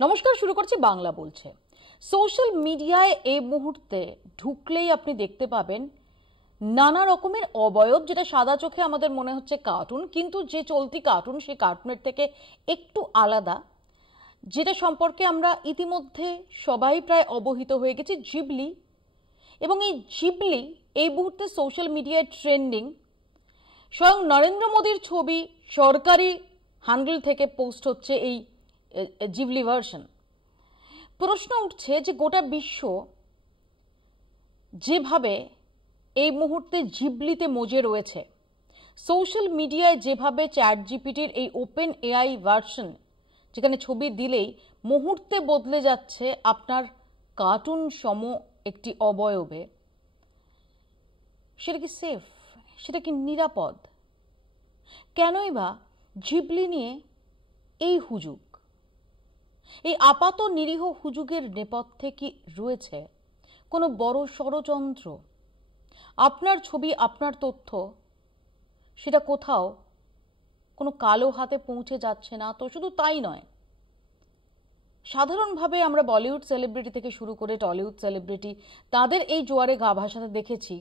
নমস্কার, শুরু করছি বাংলা বলছে। সোশ্যাল মিডিয়ায় এই মুহূর্তে ঢুকলেই আপনি দেখতে পাবেন নানা রকমের অবয়ব, যেটা সাদা চোখে আমাদের মনে হচ্ছে কার্টুন, কিন্তু যে চলতি কার্টুন সেই কার্টুনের থেকে একটু আলাদা, যেটা সম্পর্কে আমরা ইতিমধ্যে সবাই প্রায় অবহিত হয়ে গেছি, জিবলি। এবং এই জিবলি এই মুহূর্তে সোশ্যাল মিডিয়ায় ট্রেন্ডিং। স্বয়ং নরেন্দ্র মোদীর ছবি সরকারি হ্যান্ডেল থেকে পোস্ট হচ্ছে এই জিবলি ভার্সন। প্রশ্ন উঠছে যে গোটা বিশ্ব যেভাবে এই মুহূর্তে জিবলিতে মজে রয়েছে, সোশ্যাল মিডিয়ায় যেভাবে চ্যাট জিপিটির এই ওপেন এআই ভার্সন, যেখানে ছবি দিলেই মুহূর্তে বদলে যাচ্ছে আপনার কার্টুন সম একটি অবয়বে, সেটা কি সেফ? সেটা কি নিরাপদ? কেনই বা জিবলি নিয়ে এই হুজুগ? এই আপাত নিরীহ হুজুগের নেপথ্যে কি রয়েছে কোনো বড় ষড়যন্ত্র? আপনার ছবি, আপনার তথ্য, সেটা কোথাও কোনো কালো হাতে পৌঁছে যাচ্ছে না তো? শুধু তাই নয়, সাধারণভাবে আমরা বলিউড সেলিব্রিটি থেকে শুরু করে টলিউড সেলিব্রিটি তাদের এই জোয়ারে গা ভাসাতে দেখেছি,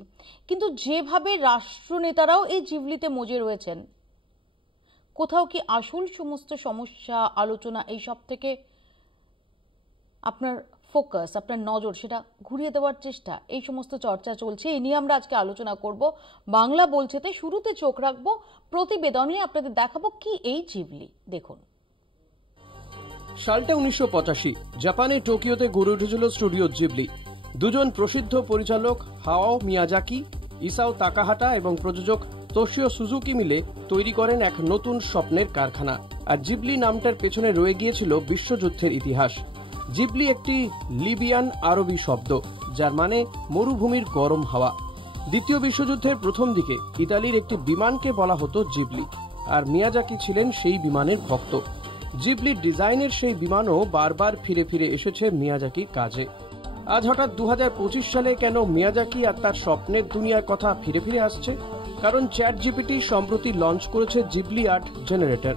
কিন্তু যেভাবে রাষ্ট্রনেতারাও এই জিবলিতে মজে রয়েছেন, কোথাও কি আসল সমস্ত সমস্যা, আলোচনা, এই সব থেকে আপনার ফোকাস, আপনার নজর সেটা ঘুরিয়ে দেওয়ার চেষ্টা, এই সমস্ত চর্চা চলছে। এই নিয়ে আমরা আজকে আলোচনা করব বাংলা বলছেতে। শুরুতে চোখ রাখবো প্রতিবেদনে, আপনাদের দেখাবো কি এই জিবলি। দেখুন। সালটা 1985, জাপানে টোকিওতে গড়ে উঠেছিল স্টুডিও জিবলি। দুজন প্রসিদ্ধ পরিচালক হায়াও মিয়াজাকি, ইসাও তাকাহাটা এবং প্রযোজক তোশিও সুজুকি মিলে তৈরি করেন এক নতুন স্বপ্নের কারখানা। আর জিবলি নামটার পেছনে রয়ে গিয়েছিল বিশ্বযুদ্ধের ইতিহাস। জিবলি একটি লিবিয়ান আরবি শব্দ, যার মানে মরুভূমির গরম হাওয়া। দ্বিতীয় বিশ্বযুদ্ধের প্রথম দিকে ইতালির একটি বিমানকে বলা হতো জিবলি, আর মিয়াজাকি ছিলেন সেই বিমানের ভক্ত। জিবলি ডিজাইনের সেই বিমানও বারবার ফিরে ফিরে এসেছে মিয়াজাকির কাজে। আজ হঠাৎ 2025 সালে কেন মিয়াজাকি আর তার স্বপ্নের দুনিয়ার কথা ফিরে ফিরে আসছে? কারণ চ্যাট জিপিটি সম্প্রতি লঞ্চ করেছে জিবলি আর্ট জেনারেটর,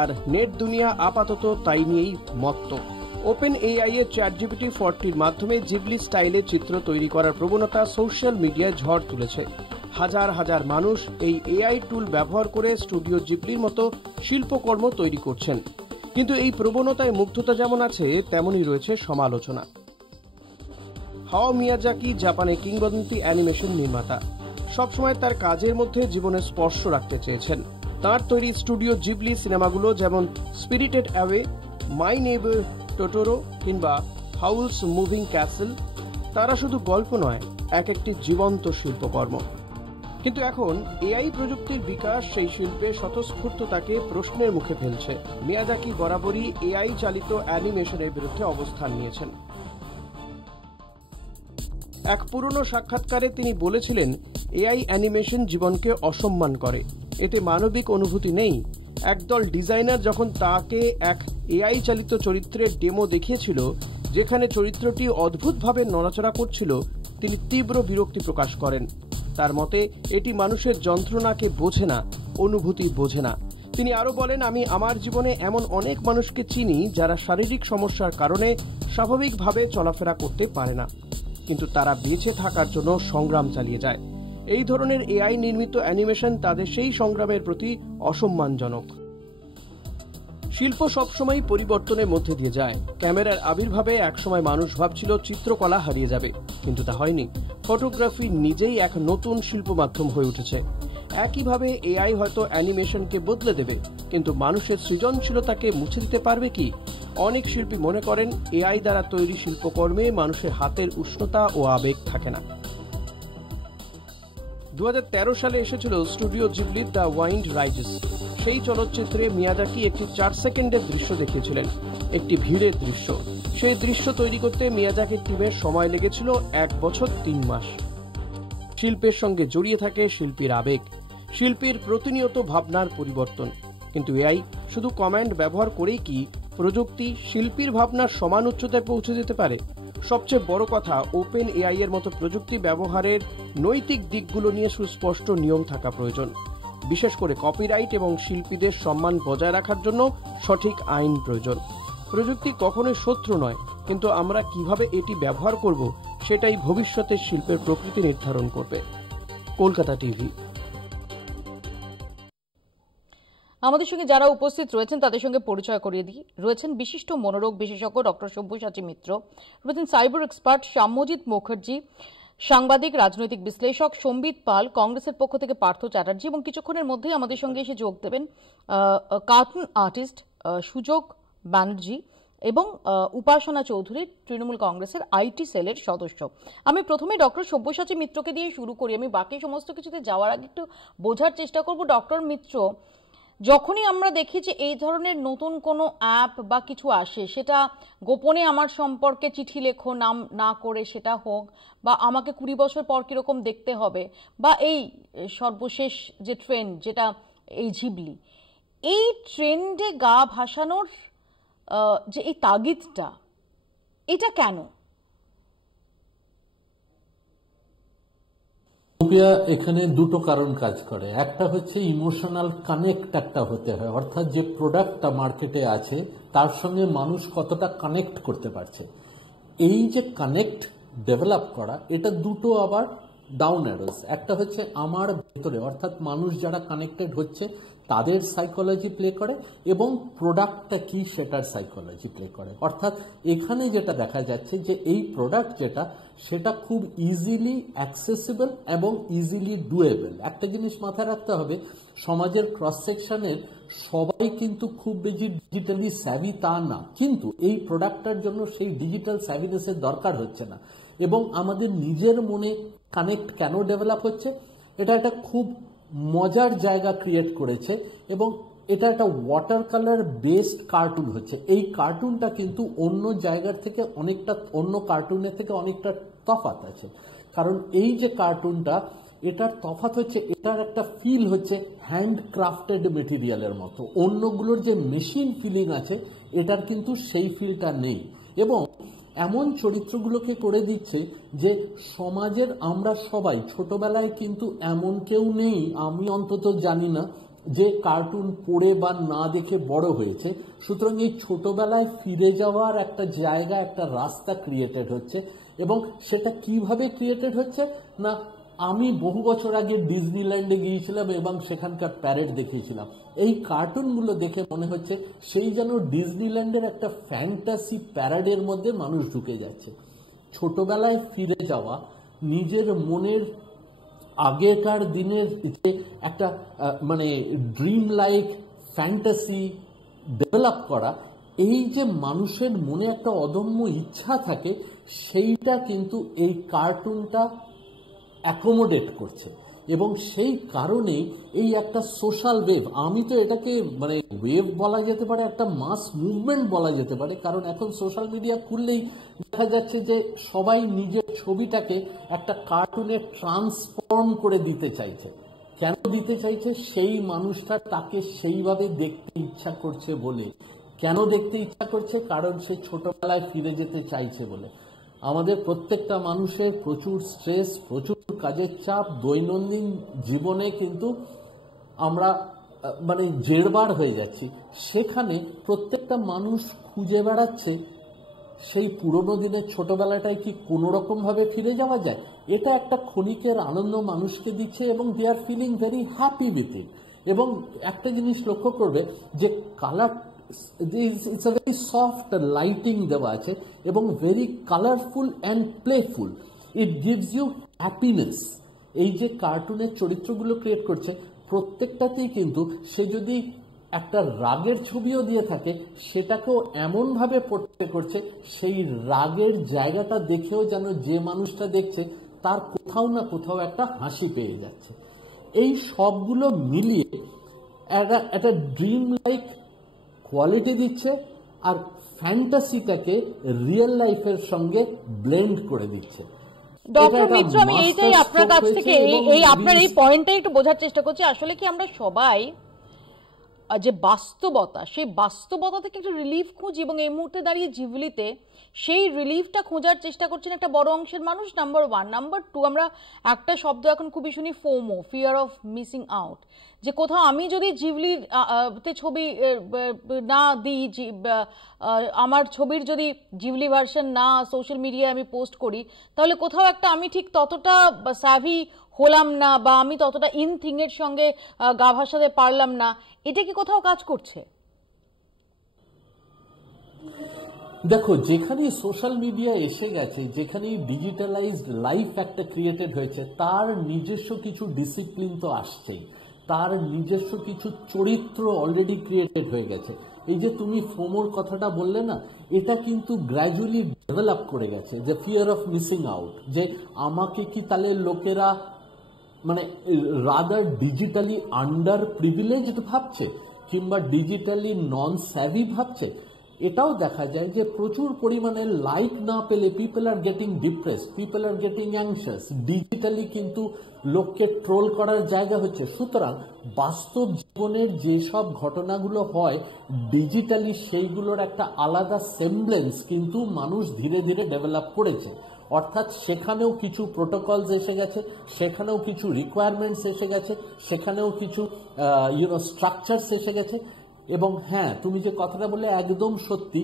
আর নেট দুনিয়া আপাতত তাই নিয়েই মত্ত। ওপেন এআই এর চ্যাট জিপিটি 40-র মাধ্যমে জিবলি স্টাইলে চিত্র তৈরি করার প্রবণতা সোশ্যাল মিডিয়ায় ঝড় তুলেছে। হাজার হাজার মানুষ এই এআই টুল ব্যবহার করে স্টুডিও জিবলির মতো শিল্পকর্ম তৈরি করছেন। কিন্তু এই প্রবণতায় মুগ্ধতা যেমন আছে, তেমনই রয়েছে সমালোচনা। হায়াও মিয়াজাকি জাপানে কিংবদন্তি অ্যানিমেশন নির্মাতা। সবসময় তার কাজের মধ্যে জীবনের স্পর্শ রাখতে চেয়েছেন। তার তৈরি স্টুডিও জিবলি সিনেমাগুলো যেমন spirited away, my neighbour Totoro কিংবা হাউলস মুভিং ক্যাসেল, তারা শুধু গল্প নয়, এক একটি জীবন্ত শিল্পকর্ম। কিন্তু এখন এআই প্রযুক্তির বিকাশ সেই শিল্পের স্বতঃস্ফূর্ততাকে প্রশ্নের মুখে ফেলছে। মিয়াজাকি বরাবরই এআই চালিত অ্যানিমেশনের বিরুদ্ধে অবস্থান নিয়েছেন। এক পুরনো সাক্ষাৎকারে তিনি বলেছিলেন, এআই অ্যানিমেশন জীবনকে অসম্মান করে, এতে মানবিক অনুভূতি নেই। একদল ডিজাইনার যখন তাকে এক এআই চালিত চরিত্রের ডেমো দেখিয়েছিল, যেখানে চরিত্রটি অদ্ভুতভাবে নড়াচড়া করছিল, তিনি তীব্র বিরক্তি প্রকাশ করেন। তার মতে এটি মানুষের যন্ত্রণাকে বোঝে না, অনুভূতি বোঝে না। তিনি আরো বলেন, আমি আমার জীবনে এমন অনেক মানুষকে চিনি যারা শারীরিক সমস্যার কারণে স্বাভাবিকভাবে চলাফেরা করতে পারে না, কিন্তু তারা বেঁচে থাকার জন্য সংগ্রাম চালিয়ে যায়। এই ধরনের এআই নির্মিত অ্যানিমেশন তাদের সেই সংগ্রামের প্রতি অসম্মানজনক। শিল্প সবসময় পরিবর্তনের মধ্যে দিয়ে যায়। ক্যামেরার আবির্ভাবে একসময় মানুষ ভাবছিল চিত্রকলা হারিয়ে যাবে, কিন্তু তা হয়নি। ফটোগ্রাফি নিজেই এক নতুন শিল্প মাধ্যম হয়ে উঠেছে। একইভাবে এআই হয়তো অ্যানিমেশনকে বদলে দেবে, কিন্তু মানুষের সৃজনশীলতাকে মুছে দিতে পারবে কি? অনেক শিল্পী মনে করেন এআই দ্বারা তৈরি শিল্পকর্মে মানুষের হাতের উষ্ণতা ও আবেগ থাকে না। 2013 সালে এসেছিল স্টুডিও জিবলির দ্য ওয়াইল্ড রাইজেস। সেই চলচ্চিত্রে মিয়াজাকি একটি 4 সেকেন্ডের দৃশ্য দেখিয়েছিলেন, একটি ভিড়ের দৃশ্য। সেই দৃশ্য তৈরি করতে মিয়াজাকির টিমের সময় লেগেছিল 1 বছর 3 মাস। শিল্পের সঙ্গে জড়িয়ে থাকে শিল্পীর আবেগ, শিল্পীর প্রতিনিয়ত ভাবনার পরিবর্তন। কিন্তু এআই শুধু কমান্ড ব্যবহার করেই কি প্রযুক্তি শিল্পীর ভাবনার সমান উচ্চতায় পৌঁছে যেতে পারে? সবচেয়ে বড় কথা, ওপেন এআই এর মতো প্রযুক্তি ব্যবহারের নৈতিক দিকগুলো নিয়ে সুস্পষ্ট নিয়ম থাকা প্রয়োজন। বিশেষ করে কপিরাইট এবং শিল্পীদের সম্মান বজায় রাখার জন্য সঠিক আইন প্রয়োজন। প্রযুক্তি কখনোই শত্রু নয়, কিন্তু আমরা কিভাবে এটি ব্যবহার করব সেটাই ভবিষ্যতের শিল্পের প্রকৃতি নির্ধারণ করবে। কলকাতা টিভি। আমাদের সঙ্গে যারা উপস্থিত রয়েছেন তাদের সঙ্গে পরিচয় করিয়ে দিই। রয়েছেন বিশিষ্ট মনোরোগ বিশেষজ্ঞ ডক্টর সব্যসাচী মিত্র, রয়েছেন সাইবার এক্সপার্ট শ্যামজিৎ মুখার্জি, সাংবাদিক রাজনৈতিক বিশ্লেষক সম্বিত পাল, কংগ্রেসের পক্ষ থেকে পার্থ চ্যাটার্জি, এবং কিছুক্ষণের মধ্যেই আমাদের সঙ্গে এসে যোগ দেবেন কার্টুন আর্টিস্ট সুযোগ ব্যানার্জি এবং উপাসনা চৌধুরী, তৃণমূল কংগ্রেসের আইটি সেলের সদস্য। আমি প্রথমে ডক্টর সব্যসাচী মিত্রকে দিয়ে শুরু করি। আমি বাকি সমস্ত কিছুতে যাওয়ার আগে একটু বোঝার চেষ্টা করব, ডক্টর মিত্র, যখনই আমরা দেখি যে এই ধরনের নতুন কোনো অ্যাপ বা কিছু আসে, সেটা গোপনে আমার সম্পর্কে চিঠি লেখো নাম না করে সেটা হোক, বা আমাকে 20 বছর পর কিরকম দেখতে হবে, বা এই সর্বশেষ যে ট্রেন্ড যেটা এই ঝিবলি, এই ট্রেন্ডে গা ভাসানোর যে এই তাগিদটা, এটা কেন? এখানে দুটো কারণ কাজ করে। একটা হচ্ছে ইমোশনাল কানেক্ট একটা হতে হয়, অর্থাৎ যে প্রোডাক্টটা মার্কেটে আছে তার সঙ্গে মানুষ কতটা কানেক্ট করতে পারছে। এই যে কানেক্ট ডেভেলপ করা, এটা দুটো আবার ডাউন অ্যারোস। একটা হচ্ছে আমার ভেতরে, অর্থাৎ মানুষ যারা কানেক্টেড হচ্ছে তাদের সাইকোলজি প্লে করে, এবং প্রোডাক্টটা কি সেটার সাইকোলজি প্লে করে। অর্থাৎ এখানে যেটা দেখা যাচ্ছে যে এই প্রোডাক্ট যেটা, সেটা খুব ইজিলি অ্যাক্সেসিবল এবং ইজিলি ডুয়েবল। একটা জিনিস মাথায় রাখতে হবে, সমাজের ক্রস সেকশনের সবাই কিন্তু খুব বেশি ডিজিটালি স্যাভি তা না, কিন্তু এই প্রোডাক্টটার জন্য সেই ডিজিটাল স্যাভিনেসের দরকার হচ্ছে না। এবং আমাদের নিজের মনে কানেক্ট কেন ডেভেলপ হচ্ছে, এটা একটা খুব মজার জায়গা ক্রিয়েট করেছে, এবং এটা একটা ওয়াটার কালার বেসড কার্টুন হচ্ছে। এই কার্টুনটা কিন্তু অন্য জায়গার থেকে অনেকটা, অন্য কার্টুনের থেকে অনেকটা তফাৎ আছে। কারণ এই যে কার্টুনটা, এটার তফাৎ হচ্ছে, এটার একটা ফিল হচ্ছে হ্যান্ডক্রাফটেড মেটেরিয়ালের মতো। অন্যগুলোর যে মেশিন ফিলিং আছে, এটার কিন্তু সেই ফিলটা নেই। এবং এমন চরিত্রগুলোকে করে দিচ্ছে যে সমাজের আমরা সবাই ছোটবেলায় কিন্তু এমন কেউ নেই, আমি অন্তত জানি না, যে কার্টুন পড়ে বা না দেখে বড় হয়েছে। সুতরাং এই ছোটবেলায় ফিরে যাওয়ার একটা জায়গা, একটা রাস্তা ক্রিয়েটেড হচ্ছে। এবং সেটা কিভাবে ক্রিয়েটেড হচ্ছে না, আমি বহু বছর আগে ডিজনিল্যান্ডে গিয়েছিলাম এবং সেখানকার প্যারেড দেখেছিলাম। এই কার্টুনগুলো দেখে মনে হচ্ছে সেই যেন ডিজনিল্যান্ডের একটা ফ্যান্টাসি প্যারেডের মধ্যে মানুষ ঢুকে যাচ্ছে। ছোটবেলায় ফিরে যাওয়া, নিজের মনের আগেকার দিনের যে একটা মানে ড্রিম লাইক ফ্যান্টাসি ডেভেলপ করা, এই যে মানুষের মনে একটা অদম্য ইচ্ছা থাকে, সেইটা কিন্তু এই কার্টুনটা অ্যাকোমোডেট করছে। এবং সেই কারণেই এই একটা সোশ্যাল ওয়েভ, আমি তো এটাকে মানে ওয়েভ বলা যেতে পারে, একটা মাস মুভমেন্ট বলা যেতে পারে। কারণ এখন সোশ্যাল মিডিয়া খুললেই দেখা যাচ্ছে যে সবাই নিজের ছবিটাকে একটা কার্টুনে ট্রান্সফর্ম করে দিতে চাইছে। কেন দিতে চাইছে? সেই মানুষটা তাকে সেইভাবে দেখতে ইচ্ছা করছে বলে। কেন দেখতে ইচ্ছা করছে? কারণ সে ছোটবেলায় ফিরে যেতে চাইছে বলে। আমাদের প্রত্যেকটা মানুষের প্রচুর স্ট্রেস, প্রচুর কাজের চাপ, দৈনন্দিন জীবনে কিন্তু আমরা মানে জেরবার হয়ে যাচ্ছি। সেখানে প্রত্যেকটা মানুষ খুঁজে বেড়াচ্ছে সেই পুরোনো দিনের ছোটবেলাটায় কি কোনো রকম ভাবে ফিরে যাওয়া যায়। এটা একটা ক্ষণিকের আনন্দ মানুষকে দিচ্ছে, এবং they are feeling very happy with it. এবং একটা জিনিস লক্ষ্য করবে যে colour, it's a very soft lighting দেওয়া আছে এবং very colorful and playful. It gives you happiness. এই যে কার্টুনের চরিত্রগুলো ক্রিয়েট করছে, প্রত্যেকটাতেই কিন্তু সে যদি একটা রাগের ছবিও দিয়ে থাকে, সেটাকেও এমনভাবে পোট্রে করছে সেই রাগের জায়গাটা দেখেও যেন যে মানুষটা দেখছে তার কোথাও না কোথাও একটা হাসি পেয়ে যাচ্ছে। এই সবগুলো মিলিয়ে একটা ড্রিম লাইক কোয়ালিটি দিচ্ছে, আর ফ্যান্টাসিটাকে রিয়েল লাইফের সঙ্গে ব্লেন্ড করে দিচ্ছে। ডক্টর মিত্র, আমি এইটাই আপনার কাছ থেকে এই আপনার এই পয়েন্টটাই একটু বোঝার চেষ্টা করছি। আসলে কি আমরা সবাই যে বাস্তবতা, সেই বাস্তবতা থেকে একটু রিলিফ খুঁজি, এবং এই মুহূর্তে দাঁড়িয়ে জিভলিতে সেই রিলিফটা খোঁজার চেষ্টা করছেন একটা বড় অংশের মানুষ, নাম্বার ওয়ান। নাম্বার টু, আমরা একটা শব্দ এখন খুবই শুনি, FOMO, fear of missing out, যে কোথাও আমি যদি জিভলির তে ছবি না দিই, আমার ছবির যদি জিভলি ভার্সন না সোশ্যাল মিডিয়ায় আমি পোস্ট করি, তাহলে কোথাও একটা আমি ঠিক ততটা স্যাভি হলাম না, বা আমি ততটা ইন থিং এর সঙ্গে গা ভাসাতে পারলাম না। এটা কি কোথাও কাজ করছে? দেখো, যেখানে সোশ্যাল মিডিয়া এসে গেছে, যেখানে ডিজিটালাইজড লাইফ একটা ক্রিয়েটেড হয়েছে, তার নিজস্ব কিছু ডিসিপ্লিন তো আসছেই, তার নিজস্ব কিছু চরিত্র অলরেডি ক্রিয়েটেড হয়ে গেছে। এই যে তুমি ফোমোর কথাটা বললে না, এটা কিন্তু গ্র্যাজুয়ালি ডেভেলপ করে গেছে, যে ফিয়ার অফ মিসিং আউট, যে আমাকে কি তাহলে লোকেরা মানে রাদার ডিজিটালি আন্ডার প্রিভিলেজড ভাবছে, কিংবা ডিজিটালি নন স্যাভি ভাবছে। এটাও দেখা যায় যে প্রচুর পরিমাণে লাইক না পেলে people are getting depress, people are getting anxious. Digitally কিন্তু লোককে ট্রোল করার জায়গা হচ্ছে। সুতরাং বাস্তব জীবনের যেসব ঘটনাগুলো হয় ডিজিটালি, সেইগুলোর একটা আলাদা সেমব্লেন্স কিন্তু মানুষ ধীরে ধীরে ডেভেলপ করেছে। অর্থাৎ সেখানেও কিছু প্রোটোকলস এসে গেছে, সেখানেও কিছু রিকোয়ারমেন্টস এসে গেছে, সেখানেও কিছু স্ট্রাকচারস এসে গেছে। এবং হ্যাঁ, তুমি যে কথাটা বললে একদম সত্যি,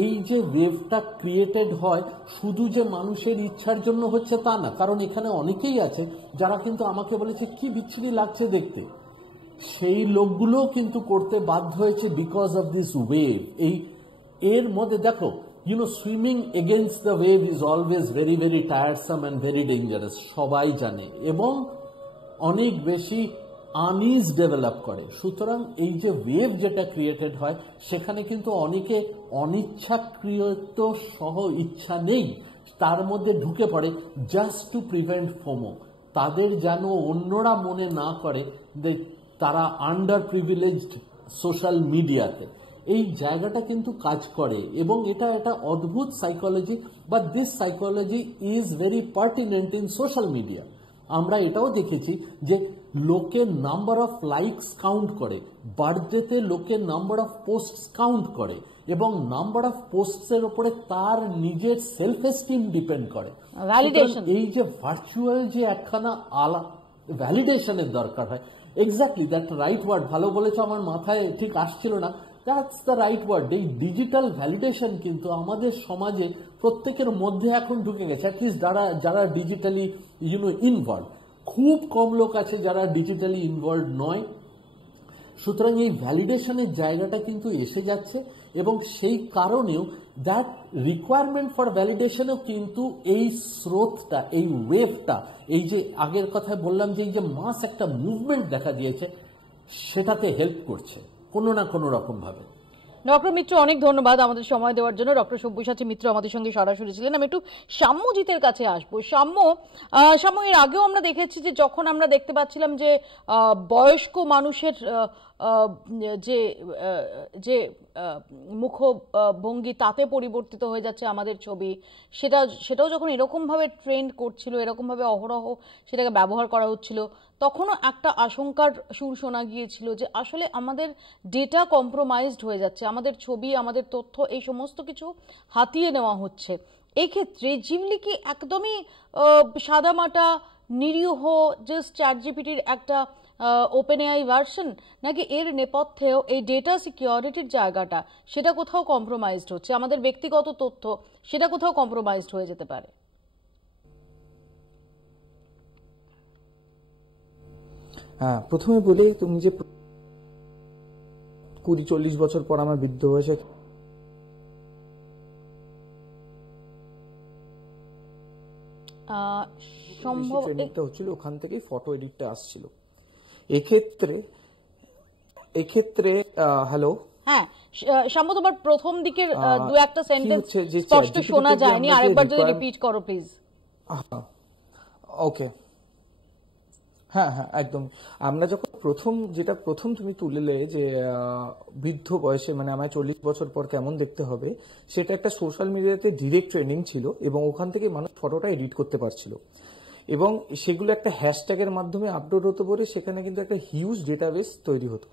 এই যে ওয়েভটা ক্রিয়েটেড হয় শুধু যে মানুষের ইচ্ছার জন্য হচ্ছে তা না, কারণ এখানে অনেকেই আছে যারা কিন্তু আমাকে বলেছে কি বিচ্ছিরি লাগছে দেখতে, সেই লোকগুলোও কিন্তু করতে বাধ্য হয়েছে বিকজ অফ দিস ওয়েভ। এর মধ্যে দেখো, swimming against the wave is always very very tiresome and very dangerous, সবাই জানে, এবং অনেক বেশি আনইজ ডেভেলপ করে। সুতরাং এই যে ওয়েভ যেটা ক্রিয়েটেড হয়, সেখানে কিন্তু অনেকে অনিচ্ছাকৃত সহ ইচ্ছা নেই তার মধ্যে ঢুকে পড়ে, জাস্ট টু প্রিভেন্ট ফোমো। তাদের যেন অন্যরা মনে না করে যে তারা আন্ডার প্রিভিলেজড সোশ্যাল মিডিয়াতে। এই জায়গাটা কিন্তু কাজ করে, এবং এটা একটা অদ্ভুত psychology, but this psychology is very pertinent in social media. আমরা এটাও দেখেছি যে লোকের নাম্বার অফ লাইকস কাউন্ট করে, বার্থডেতে লোকের নাম্বার অফ পোস্টস কাউন্ট করে, এবং নাম্বার অফ পোস্টসের উপরে তার নিজের সেলফ এস্টিম ডিপেন্ড করে। এই যে ভার্চুয়াল যে একখানা ভ্যালিডেশনের দরকার হয়, এক্স্যাক্টলি দ্যাট রাইট ওয়ার্ড, ভালো বলেছো, আমার মাথায় ঠিক আসছিল না, দ্যাটস দ্য রাইট ওয়ার্ড। এই ডিজিটাল ভ্যালিডেশন কিন্তু আমাদের সমাজে প্রত্যেকের মধ্যে এখন ঢুকে গেছে, অ্যাটলিস্ট যারা ডিজিটালি ইনভলভ। খুব কম লোক আছে যারা ডিজিটালি ইনভলভ নয়। সুতরাং এই ভ্যালিডেশনের জায়গাটা কিন্তু এসে যাচ্ছে, এবং সেই কারণেও দ্যাট রিকোয়ারমেন্ট ফর ভ্যালিডেশনও কিন্তু এই স্রোতটা, এই ওয়েভটা, এই যে আগের কথা বললাম যে এই যে মাস একটা মুভমেন্ট দেখা দিয়েছে, সেটাতে হেল্প করছে কোনো না কোনো রকম ভাবে। ডক্টর মিত্র, অনেক ধন্যবাদ আমাদের সময় দেওয়ার জন্য। ডক্টর সব্যসাচী মিত্র আমাদের সঙ্গে সরাসরি ছিলেন। আমি একটু সাম্যজিতের কাছে আসবো। সাম্য, এর আগেও আমরা দেখেছি যে যখন আমরা দেখতে পাচ্ছিলাম যে বয়স্ক মানুষের যে যে মুখভঙ্গি, তাতে পরিবর্তিত হয়ে যাচ্ছে আমাদের ছবি, সেটাও যখন এরকমভাবে ট্রেন্ড করছিল, এরকমভাবে অহরহ সেটাকে ব্যবহার করা হচ্ছিল, তখনও একটা আশঙ্কার সুর শোনা গিয়েছিল যে আসলে আমাদের ডেটা কম্প্রোমাইজড হয়ে যাচ্ছে, আমাদের ছবি, আমাদের তথ্য, এই সমস্ত কিছু হাতিয়ে নেওয়া হচ্ছে। এই ক্ষেত্রে জিভলি কি একদমই সাদামাটা নিরীহ জাস্ট চ্যাটজিপিটির একটা ওপেন এআই ভার্সন, নাকি এর নেপথ্যেও এই ডেটা সিকিউরিটির জায়গাটা সেটা কোথাও কম্প্রোমাইজড হচ্ছে, আমাদের ব্যক্তিগত তথ্য সেটা কোথাও কম্প্রোমাইজড হয়ে যেতে পারে? হ্যাঁ, প্রথমে বলি, তুমি যে 20-40 বছর পর আমার বৃদ্ধ বয়সে সম্ভব ট্রেনিংটা হচ্ছিল, ওখান থেকেই ফটো এডিটটা আসছিল। এক্ষেত্রে হ্যালো, হ্যাঁ শাম্য, তোমার প্রথম দিকের দু একটা সেন্টেন্স স্পষ্ট শোনা যায়নি, আরেকবার যদি রিপিট করো প্লিজ। ওকে, হ্যাঁ হ্যাঁ একদম। আমরা যখন প্রথম তুমি তুললে যে বৃদ্ধ বয়সে, মানে আমার 40 বছর পর কেমন দেখতে হবে, সেটা একটা সোশ্যাল মিডিয়াতে ডিরেক্ট ট্রেনিং ছিল, এবং ওখান থেকে মানুষ ফটোটা এডিট করতে পারছিল, এবং সেগুলো একটা হ্যাশট্যাগের মাধ্যমে আপলোড হতে পারে, সেখানে কিন্তু একটা হিউজ ডেটাবেস তৈরি হতো।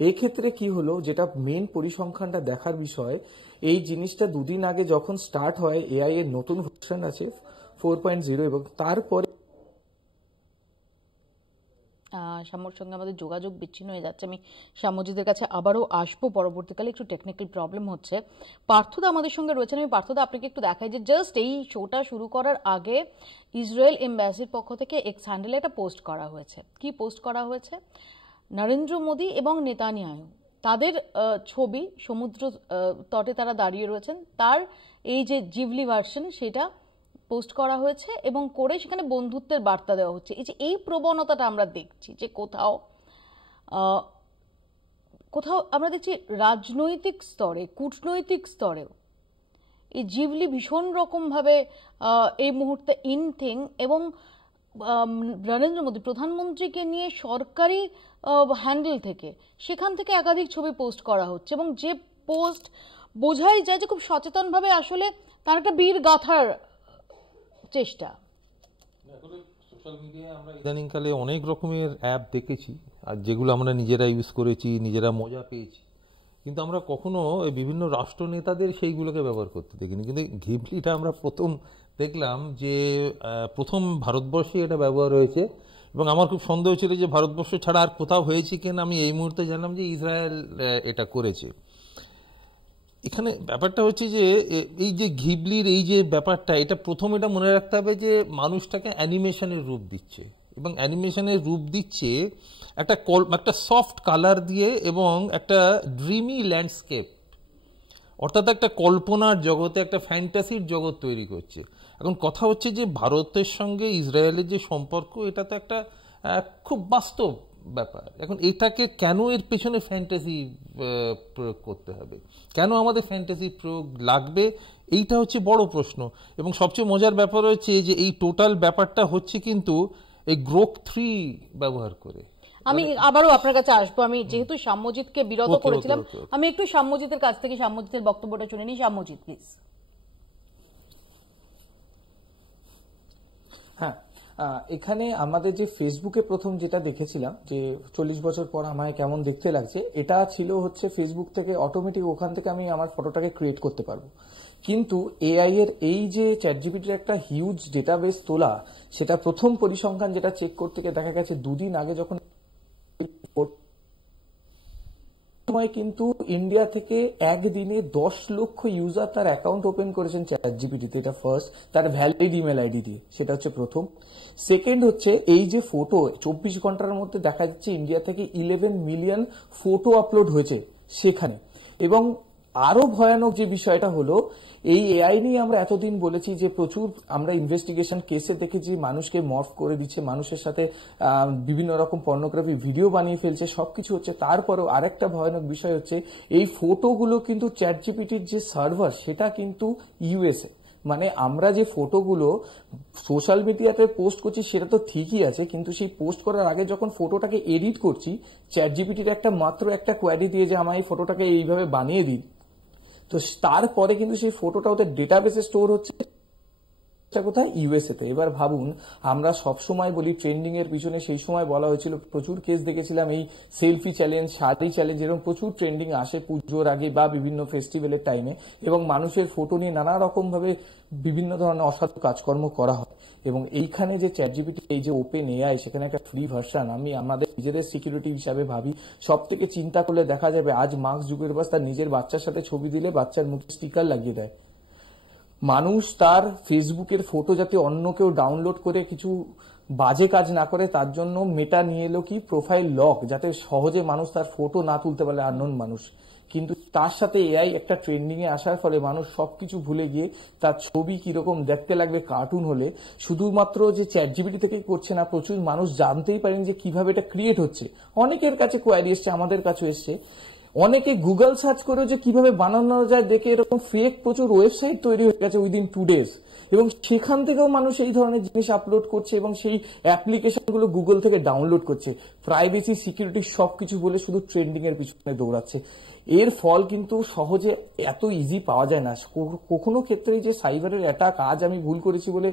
এই ক্ষেত্রে কি হলো, যেটা মেন পরিসংখ্যানটা দেখার বিষয়, এই জিনিসটা দুদিন আগে যখন স্টার্ট হয়, এআই এর নতুন ভার্সন আছে 4.0, এবং তারপরে শ্যামর সঙ্গে আমাদের যোগাযোগ বিচ্ছিন্ন হয়ে যাচ্ছে। আমি শ্যামজিদের কাছে আবারও আসবো পরবর্তীকালে, একটু টেকনিক্যাল প্রবলেম হচ্ছে। পার্থদা আমাদের সঙ্গে রয়েছেন। আমি পার্থদা আপনাকে একটু দেখাই যে জাস্ট এই শোটা শুরু করার আগে ইসরায়েল এম্বাসির পক্ষ থেকে এক্স হ্যান্ডেলে একটা পোস্ট করা হয়েছে। কি পোস্ট করা হয়েছে? নরেন্দ্র মোদী এবং নেতানিয়াহু তাদের ছবি, সমুদ্র তটে তারা দাঁড়িয়ে রয়েছেন, তার এই যে জিভলি ভার্সন সেটা পোস্ট করা হয়েছে এবং করে সেখানে বন্ধুত্বের বার্তা দেওয়া হচ্ছে। এই প্রবণতাটা আমরা দেখছি যে কোথাও কোথাও আমরা দেখছি রাজনৈতিক স্তরে, কূটনৈতিক স্তরেও এই জিভলি ভীষণ রকমভাবে এই মুহূর্তে ইন থিং। এবং নরেন্দ্র মোদী প্রধানমন্ত্রীকে নিয়ে সরকারি হ্যান্ডেল থেকে, সেখান থেকে একাধিক ছবি পোস্ট করা হচ্ছে এবং যে পোস্ট বোঝাই যায় যে খুব সচেতনভাবে আসলে তার একটা বীর গাথার চেষ্টা। সোশ্যাল মিডিয়ায় আমরা ইদানিংকালে অনেক রকমের অ্যাপ দেখেছি, আর যেগুলো আমরা নিজেরা ইউজ করেছি, নিজেরা মজা পেয়েছি, কিন্তু আমরা কখনো বিভিন্ন রাষ্ট্রনেতাদের সেইগুলোকে ব্যবহার করতে দেখিনি। কিন্তু ঘিবলিটা আমরা প্রথম দেখলাম যে প্রথম ভারতবর্ষে এটা ব্যবহার হয়েছে, এবং আমার খুব সন্দেহ ছিল যে ভারতবর্ষ ছাড়া আর কোথাও হয়েছে কিনা। আমি এই মুহূর্তে জানলাম যে ইসরায়েল এটা করেছে। এখানে ব্যাপারটা হচ্ছে যে এই যে ঘিবলির এই যে ব্যাপারটা, এটা প্রথম এটা মনে রাখতে হবে যে মানুষটাকে অ্যানিমেশনের রূপ দিচ্ছে, এবং অ্যানিমেশনের রূপ দিচ্ছে একটা সফট কালার দিয়ে এবং একটা ড্রিমি ল্যান্ডস্কেপ, অর্থাৎ একটা কল্পনার জগতে, একটা ফ্যান্টাসির জগৎ তৈরি করছে। এখন কথা হচ্ছে যে ভারতের সঙ্গে ইসরায়েলের যে সম্পর্ক, এটা তো একটা খুব বাস্তব ব্যাপার। এখন এটাকে কেন এর পেছনে ফ্যান্টাসি প্রয়োগ করতে হবে, কেন আমাদের ফ্যান্টাসি প্রয়োগ লাগবে, এইটা হচ্ছে বড় প্রশ্ন। এবং সবচেয়ে মজার ব্যাপার হচ্ছে যে এই টোটাল ব্যাপারটা হচ্ছে কিন্তু এই গ্রোক 3 ব্যবহার করে। আমি আবারও আপনার কাছে আসবো। আমি যেহেতু সাম্যজিৎকে বিরত করেছিলাম, আমি একটু সাম্যজিতের কাছ থেকে সাম্যজিতের বক্তব্যটা শুনে নিই। সাম্যজিৎ প্লিজ। হ্যাঁ, এখানে আমাদের যে ফেসবুকে প্রথম যেটা দেখেছিলাম যে 40 বছর পর আমায় কেমন দেখতে লাগছে, এটা ছিল হচ্ছে ফেসবুক থেকে অটোমেটিক ওখান থেকে আমি আমার ফটোটাকে ক্রিয়েট করতে পারবো। কিন্তু এআই এর এই যে চ্যাটজিপিটির একটা হিউজ ডেটাবেস তোলা, সেটা প্রথম পরিসংখ্যান যেটা চেক করতে গিয়ে দেখা গেছে দুদিন আগে যখন সময় কিন্তু ইন্ডিয়া থেকে একদিনে 10 লক্ষ ইউজার তার অ্যাকাউন্ট ওপেন করেছেন চ্যাটজিপিটিতে। এটা ফার্স্ট, তার ভ্যালিড ইমেল আইডি দিয়ে, সেটা হচ্ছে প্রথম। সেকেন্ড হচ্ছে এই যে ফটো 24 ঘন্টার মধ্যে দেখা যাচ্ছে ইন্ডিয়া থেকে 11 মিলিয়ন ফটো আপলোড হয়েছে সেখানে। এবং আরো ভয়ানক যে বিষয়টা হলো, এই এআই নিয়ে আমরা এতদিন বলেছি যে প্রচুর আমরা ইনভেস্টিগেশন কেসে দেখেছি মানুষকে মর্ফ করে দিচ্ছে, মানুষের সাথে বিভিন্ন রকম পর্নোগ্রাফি ভিডিও বানিয়ে ফেলছে, সবকিছু হচ্ছে। তারপরেও আরেকটা ভয়ানক বিষয় হচ্ছে এই ফটোগুলো কিন্তু চ্যাটজিপিটির যে সার্ভার, সেটা কিন্তু ইউএসএ। মানে আমরা যে ফটোগুলো সোশ্যাল মিডিয়াতে পোস্ট করছি সেটা তো ঠিকই আছে, কিন্তু সেই পোস্ট করার আগে যখন ফটোটাকে এডিট করছি, চ্যাটজিপিটির মাত্র একটা কোয়ারি দিয়ে যে আমার এই ফটোটাকে এইভাবে বানিয়ে দিন, তো তারপরে কিন্তু সেই ফটোটা ওদের ডেটাবেসে স্টোর হচ্ছে কোথায়, ইউএসএ তে। এবার ভাবুন, আমরা সব সময় বলি ট্রেন্ডিং এর পিছনে, সেই সময় বলা হয়েছিল, প্রচুর কেস দেখেছিলাম এই সেলফি চ্যালেঞ্জ, শাড়ি চ্যালেঞ্জ, এরকম প্রচুর ট্রেন্ডিং আসে পুজোর আগে বা বিভিন্ন ফেস্টিভ্যালের টাইমে, এবং মানুষের ফটো নিয়ে নানা রকম ভাবে বিভিন্ন ধরনের অসাধু কাজকর্ম করা হয়। এবং এইখানে যে চ্যাটজিপিটি, এই যে ওপেন এআই, সেখানে একটা ফ্রি ভার্সন, আমি আমাদের নিজেদের সিকিউরিটি হিসাবে ভাবি, সব থেকে চিন্তা করলে দেখা যাবে আজ মার্ক জুকারবার্গ তার নিজের বাচ্চার সাথে ছবি দিলে বাচ্চার মুখে স্টিকার লাগিয়ে দেয়। মানুষ তার ফেসবুকের ফটো যাতে অন্য কেউ ডাউনলোড করে কিছু বাজে কাজ না করে, তার জন্য মেটা নিয়ে এলো কি প্রোফাইল লক, যাতে সহজে মানুষ তার ফটো না তুলতে পারে, আননোন মানুষ। কিন্তু তার সাথে এআই একটা ট্রেন্ডিং এ আসার ফলে মানুষ সবকিছু ভুলে গিয়ে তার ছবি কিরকম দেখতে লাগবে কার্টুন হলে, শুধুমাত্র যে চ্যাটজিপিটি থেকেই করছে না, প্রচুর মানুষ জানতেই পারেন যে কিভাবে এটা ক্রিয়েট হচ্ছে। অনেকের কাছে কোয়ারি এসছে, আমাদের কাছে এসছে, অনেকে গুগল সার্চ করে যে কিভাবে বানানো যায় দেখে এরকম ফেক প্রচুর ওয়েবসাইট তৈরি হয়ে গেছে উইদিন 2 days, এবং সেখান থেকেও মানুষ এই ধরনের জিনিস আপলোড করছে এবং সেই অ্যাপ্লিকেশনগুলো গুগল থেকে ডাউনলোড করছে, প্রাইভেসি সিকিউরিটি সবকিছু বলে শুধু ট্রেন্ডিং এর পিছনে দৌড়াচ্ছে। এর ফল কিন্তু সহজে এত ইজি পাওয়া যায় না। কখনো ক্ষেত্রে যে সাইবারের অ্যাটাক, আজ আমি ভুল করেছি বলে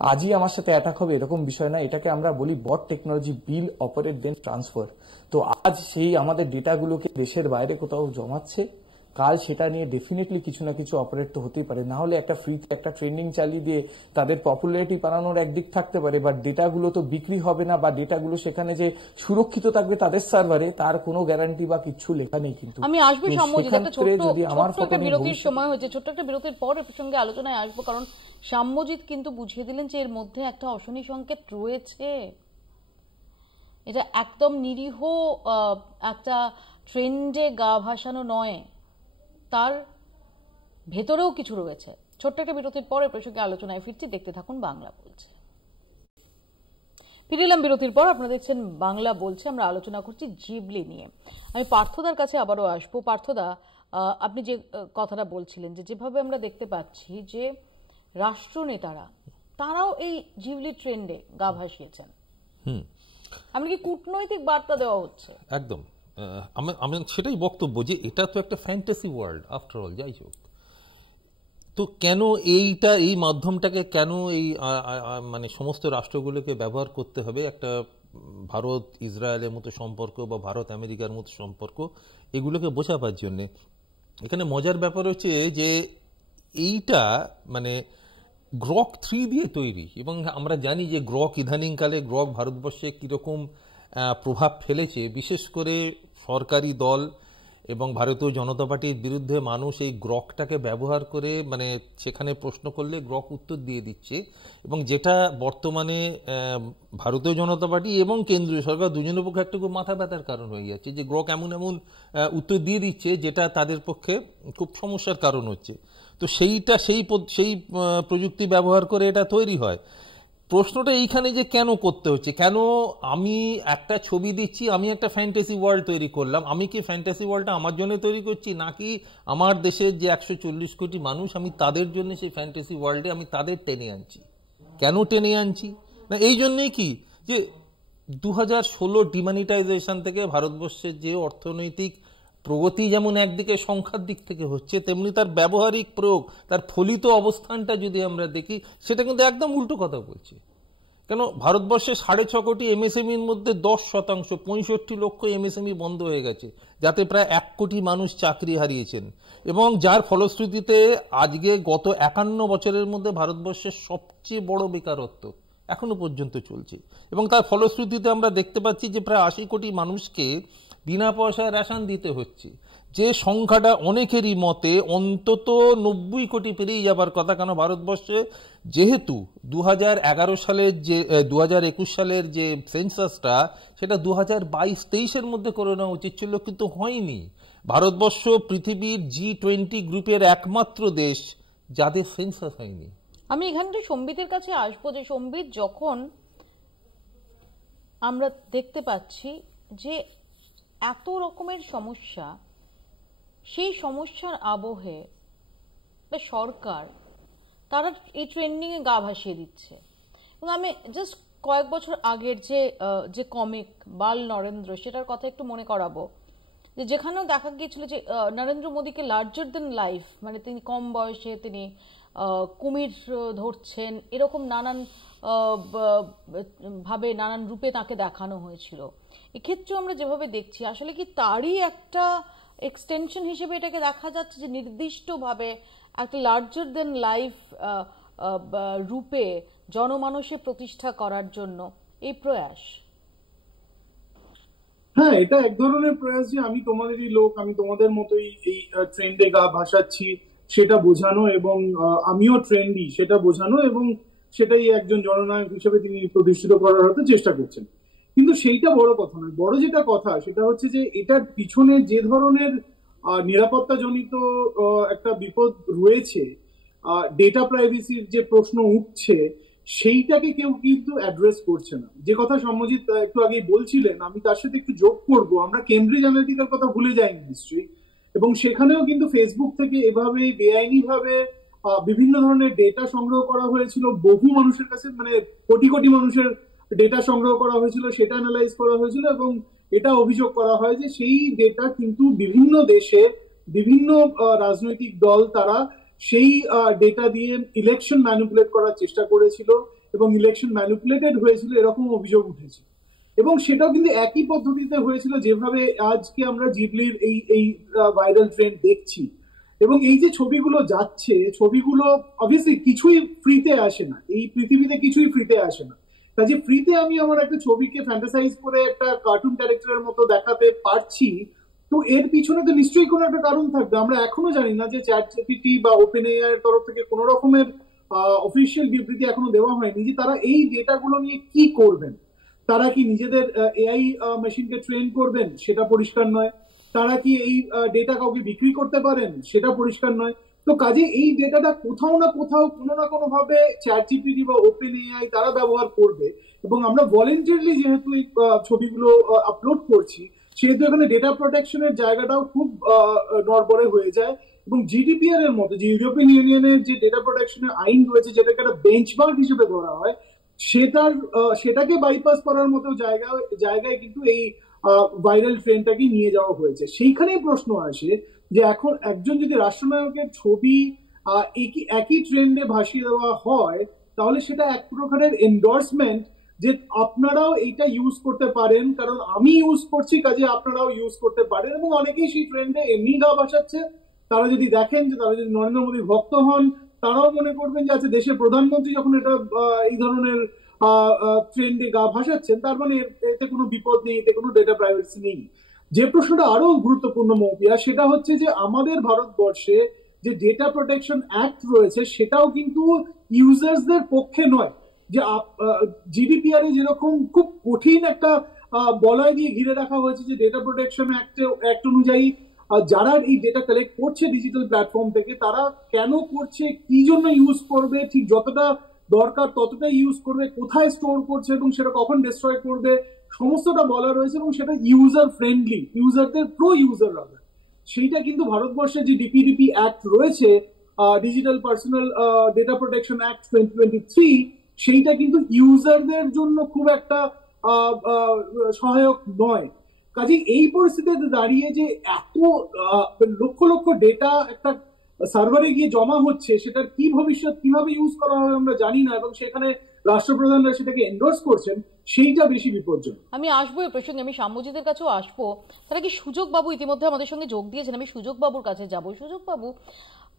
আজই আমার সাথে অ্যাটাক হবে এরকম বিষয় না, এটাকে আমরা বলি বট টেকনোলজি, বিল অপারেট দেন ট্রান্সফার। তো আজ সেই আমাদের ডেটাগুলোকে দেশের বাইরে কোথাও জমাচ্ছে, কাল সেটা নিয়ে ডেফিনেটলি কিছু না কিছু অপারেট তো হতেই পারে। না হলে একটা ফ্রিতে একটা ট্রেনিং চালিয়ে দিয়ে তাদের পপুলারিটি বাড়ানোর একদিক থাকতে পারে, বাট ডেটাগুলো তো বিক্রি হবে না, বা ডেটাগুলো সেখানে যে সুরক্ষিত থাকবে তাদের সার্ভারে তার কোনো গ্যারান্টি বা কিছু লেখা নেই। কিন্তু আমি আসবো সাম্যজিৎ, একটা ছোট্ট একটা বিরতির সময় হয়েছে, ছোট্ট একটা বিরতির পর এর প্রসঙ্গে আলোচনায় আসবো, কারণ সাম্যজিৎ কিন্তু বুঝিয়ে দিলেন যে এর মধ্যে একটা অশনি সংকেত রয়েছে। এটা একদম নিরীহ একটা ট্রেন্ডে গা ভাসানো নয়, তার ভেতরেও কিছু রয়েছে। ছোট্ট একটা বিরতির পরে প্রসঙ্গে আলোচনায় ফিরছি, দেখতে থাকুন বাংলা বলছে। ফিরে এলাম বিরতির পর, আপনারা দেখছেন বাংলা বলছে। আমরা আলোচনা করছি জিবলি নিয়ে। আমি পার্থদার কাছে আবারও আসবো। পার্থদা, আপনি যে কথাটা বলছিলেন যে যেভাবে আমরা দেখতে পাচ্ছি যে রাষ্ট্রনেতারা তারাও এই জিবলি ট্রেন্ডে গা ভাসিয়েছেন, এমনকি কূটনৈতিক বার্তা দেওয়া হচ্ছে। একদম, আমি সেটাই বক্তব্য যে এটা তো একটা ফ্যান্টাসি ওয়ার্ল্ড আফটার অল। যাই হোক, তো কেন এই মাধ্যমটাকে কেন এই মানে সমস্ত রাষ্ট্রগুলোকে ব্যবহার করতে হবে একটা ভারত ইসরায়েলের মতো সম্পর্ক বা ভারত আমেরিকার মতো সম্পর্ক, এগুলোকে বোঝাবার জন্যে। এখানে মজার ব্যাপার হচ্ছে যে এইটা মানে গ্রক 3 দিয়ে তৈরি, এবং আমরা জানি যে গ্রক ইদানিংকালে গ্রক ভারতবর্ষে কীরকম প্রভাব ফেলেছে। বিশেষ করে সরকারি দল এবং ভারতীয় জনতা পার্টির বিরুদ্ধে মানুষ এই গ্রকটাকে ব্যবহার করে মানে সেখানে প্রশ্ন করলে গ্রক উত্তর দিয়ে দিচ্ছে, এবং যেটা বর্তমানে ভারতীয় জনতা পার্টি এবং কেন্দ্রীয় সরকার দুজনের পক্ষে একটা খুব মাথা ব্যথার কারণ হয়ে যাচ্ছে যে গ্রক এমন উত্তর দিয়ে দিচ্ছে যেটা তাদের পক্ষে খুব সমস্যার কারণ হচ্ছে। তো সেই প্রযুক্তি ব্যবহার করে এটা তৈরি হয়। প্রশ্নটা এইখানে যে কেন করতে হচ্ছে, কেন আমি একটা ছবি দিচ্ছি, আমি একটা ফ্যান্টাসি ওয়ার্ল্ড তৈরি করলাম, আমি কি ফ্যান্টাসি ওয়ার্ল্ডটা আমার জন্য তৈরি করছি, নাকি আমার দেশের যে 140 কোটি মানুষ আমি তাদের জন্য সেই ফ্যান্টাসি ওয়ার্ল্ডে আমি তাদের টেনে আনছি? কেন টেনে আনছি না এই জন্যেই কি যে 2016 ডিমনিটাইজেশন থেকে ভারতবর্ষের যে অর্থনৈতিক প্রগতি যেমন একদিকে সংখ্যার দিক থেকে হচ্ছে, তেমনি তার ব্যবহারিক প্রয়োগ, তার ফলিত অবস্থানটা যদি আমরা দেখি সেটা কিন্তু একদম উল্টো কথা বলছে। কেন ভারতবর্ষে 6.5 কোটি এমএসএমইর মধ্যে 10%, 65 লক্ষ এমএসএমই বন্ধ হয়ে গেছে, যাতে প্রায় 1 কোটি মানুষ চাকরি হারিয়েছেন, এবং যার ফলশ্রুতিতে আজকে গত 51 বছরের মধ্যে ভারতবর্ষের সবচেয়ে বড় বেকারত্ব এখনো পর্যন্ত চলছে। এবং তার ফলশ্রুতিতে আমরা দেখতে পাচ্ছি যে প্রায় 80 কোটি মানুষকে বিনা পয়সায় রেশন দিতে হচ্ছে, যে সংখ্যাটা অনেকেরই মতে অন্তত 90 কোটি পেরিয়ে যাবার কথা। কেন ভারতবর্ষে যেহেতু 2011 সালের যে 2021 সালের যে সেন্সাসটা সেটা 2022-23-এর মধ্যে করে নেওয়া উচিত ছিল, কিন্তু হয়নি। ভারতবর্ষ পৃথিবীর G20 গ্রুপের একমাত্র দেশ যাদের সেন্সাস হয়নি। আমি এখানটা সম্বিতের কাছে আসবো যে সম্বিত, যখন আমরা দেখতে পাচ্ছি যে এত রকমের সমস্যা, সেই সমস্যার আবহে সরকার তারা এই ট্রেন্ডিংয়ে গা ভাসিয়ে দিচ্ছে। এবং আমি জাস্ট কয়েক বছর আগের যে কমিক বাল নরেন্দ্র, সেটার কথা একটু মনে করাবো, যে যেখানেও দেখা গিয়েছিল যে নরেন্দ্র মোদীকে লার্জার দেন লাইফ, মানে তিনি কম বয়সে তিনি কুমির ধরছেন, এরকম নানান ভাবে নানান রূপে তাকে দেখানো হয়েছিল। এক্ষেত্রে আমরা যেভাবে দেখছি আসলে কি তারই একটা এক্সটেনশন হিসেবে এটাকে দেখা যাচ্ছে যে নির্দিষ্টভাবে একটা লার্জার দেন লাইফ রূপে জনমানসে প্রতিষ্ঠা করার জন্য এই প্রয়াস। হ্যাঁ, এটা এক ধরনের প্রয়াস যে আমি তোমাদেরই লোক, আমি তোমাদের মতোই এই ট্রেন্ডে গা ভাসাচ্ছি সেটা বোঝানো, এবং আমিও ট্রেন্ডি সেটা বোঝানো, এবং সেটাই একজন জননায়ক হিসেবে তিনি প্রতিষ্ঠিত করার হয়তো চেষ্টা করছেন। কিন্তু সেইটা বড় কথা নয়। বড় যেটা কথা সেটা হচ্ছে যে এটার পিছনে যে ধরনের নিরাপত্তা জনিত একটা বিপদ রয়েছে, ডেটা প্রাইভেসির যে প্রশ্ন উঠছে, সেইটাকে কেউ কিন্তু অ্যাড্রেস করছে না। যে কথা সম্মজিৎ একটু আগেই বলছিলেন, আমি তার সাথে একটু যোগ করবো, আমরা কেমব্রিজ অ্যানালিটিকার কথা ভুলে যাইনি নিশ্চয়ই, এবং সেখানেও কিন্তু ফেসবুক থেকে এভাবে বেআইনি ভাবে বিভিন্ন ধরনের ডেটা সংগ্রহ করা হয়েছিল, বহু মানুষের কাছে, মানে কোটি কোটি মানুষের ডেটা সংগ্রহ করা হয়েছিল, সেটা অ্যানালাইজ করা হয়েছিল, এবং এটা অভিযোগ করা হয় যে সেই ডেটা কিন্তু বিভিন্ন দেশে বিভিন্ন রাজনৈতিক দল তারা সেই ডেটা দিয়ে ইলেকশন ম্যানিপুলেট করার চেষ্টা করেছিল এবং ইলেকশন ম্যানিপুলেটেড হয়েছিল এরকম অভিযোগ উঠেছে। এবং সেটাও কিন্তু একই পদ্ধতিতে হয়েছিল যেভাবে আজকে আমরা জিবলির এই ভাইরাল ট্রেন্ড দেখছি। এবং এই যে ছবিগুলো যাচ্ছে, ছবিগুলো অবভিয়াসলি কিছুই ফ্রিতে আসে না, এই পৃথিবীতে কিছুই ফ্রিতে আসে না। কাজে ফ্রিতে আমি আমার একটা ছবিকে ফ্যান্টাসাইজ করে একটা কার্টুন ক্যারেক্টারের মতো দেখাতে পারছি, তো এর পিছনে তো নিশ্চয়ই কোনো একটা কারণ থাকবে। আমরা এখনো জানি না যে চ্যাট জিপিটি বা ওপেন এআই এর তরফ থেকে কোনো রকমের অফিসিয়াল বিবৃতি এখনো দেওয়া হয়নি যে তারা এই ডেটাগুলো নিয়ে কি করবেন। তারা কি নিজেদের এআই মেশিনকে ট্রেন করবেন, সেটা পরিষ্কার নয়। তারা কি এই ডেটা কাউকে বিক্রি করতে পারেন, সেটা পরিষ্কার নয়। তো কাজে এই ডেটাটা কোথাও না কোথাও কোনো না কোনো ভাবে চ্যাট জিপিটি বা ওপেন এআই তারা ব্যবহার করবে। এবং আমরা ভলেন্টারিলি যেহেতু এই ছবিগুলো আপলোড করছি, সেহেতু এখানে ডেটা প্রোটেকশনের জায়গাটাও খুব নড়বড়ে হয়ে যায়। এবং জিডিপিআর এর মতো যে ইউরোপিয়ান ইউনিয়নের যে ডেটা প্রোটেকশনের আইন রয়েছে, যেটাকে একটা বেঞ্চমার্ক হিসেবে ধরা হয়, সেটাকে বাইপাস করার মতো জায়গায় কিন্তু এই ভাইরাল ট্রেন্ডটাকে নিয়ে যাওয়া হয়েছে। সেইখানেই প্রশ্ন আসে যে এখন একজন যদি রাষ্ট্রনায়কের ছবি একই ট্রেন্ডে ভাসিয়ে দেওয়া হয়, তাহলে সেটা এক প্রকারের এন্ডোর্সমেন্ট যে আপনারাও এইটা ইউজ করতে পারেন, কারণ আমি ইউজ করছি, কাজে আপনারাও ইউজ করতে পারেন। এবং অনেকেই সেই ট্রেন্ডে এমনি গা ভাসাচ্ছে। তারা যদি দেখেন যে তারা যদি নরেন্দ্র মোদীর ভক্ত হন, তারাও মনে করবেন যে আচ্ছা, দেশের প্রধানমন্ত্রী যখন এটা এই ধরনের ট্রেন্ডে গা ভাসাচ্ছেন, তার মানে এতে কোনো বিপদ নেই, এতে কোনো ডেটা প্রাইভেসি নেই। যে প্রশ্নটা আরো গুরুত্বপূর্ণ মৌপিয়া, সেটা হচ্ছে যে আমাদের ভারতবর্ষে যে ডেটা প্রোটেকশন অ্যাক্ট রয়েছে, সেটাও কিন্তু ইউজার্সদের পক্ষে নয়। যে জিডিপিআর এ যেরকম খুব কঠিন একটা বলয় দিয়ে ঘিরে রাখা হয়েছে যে ডেটা প্রোটেকশন অ্যাক্ট অনুযায়ী যারা এই ডেটা কালেক্ট করছে ডিজিটাল প্ল্যাটফর্ম থেকে, তারা কেন করছে, কি জন্য ইউজ করবে, ঠিক যতটা দরকার ততটাই ইউজ করবে, কোথায় স্টোর করছে এবং সেটা কখন ডিস্ট্রয় করবে, সমস্তটা বলা রয়েছে। এবং সেটা ইউজার ফ্রেন্ডলি, ইউজারদের প্রো ইউজার হবে। সেইটা কিন্তু ভারতবর্ষের যে ডিপিডিপি অ্যাক্ট রয়েছে, digital personal data protection act 2023, সেইটা কিন্তু ইউজারদের জন্য খুব একটা সহায়ক নয়। কাজে এই পরিস্থিতিতে দাঁড়িয়ে যে এত লক্ষ লক্ষ ডেটা একটা সার্ভারে গিয়ে জমা হচ্ছে, সেটার কি ভবিষ্যৎ, কিভাবে ইউজ করা হবে আমরা জানি না, এবং সেখানে রাষ্ট্রপ্রধানরা সেটাকে এন্ডোর্স করছেন, সেইটা বেশি বিপজ্জনক। আমি আসবো এই প্রসঙ্গে, আমি সাম্যজিতের কাছেও আসবো। তারা কি সুযোগ বাবু ইতিমধ্যে আমাদের সঙ্গে যোগ দিয়েছেন, আমি সুযোগ বাবুর কাছে যাব। সুযোগ বাবু,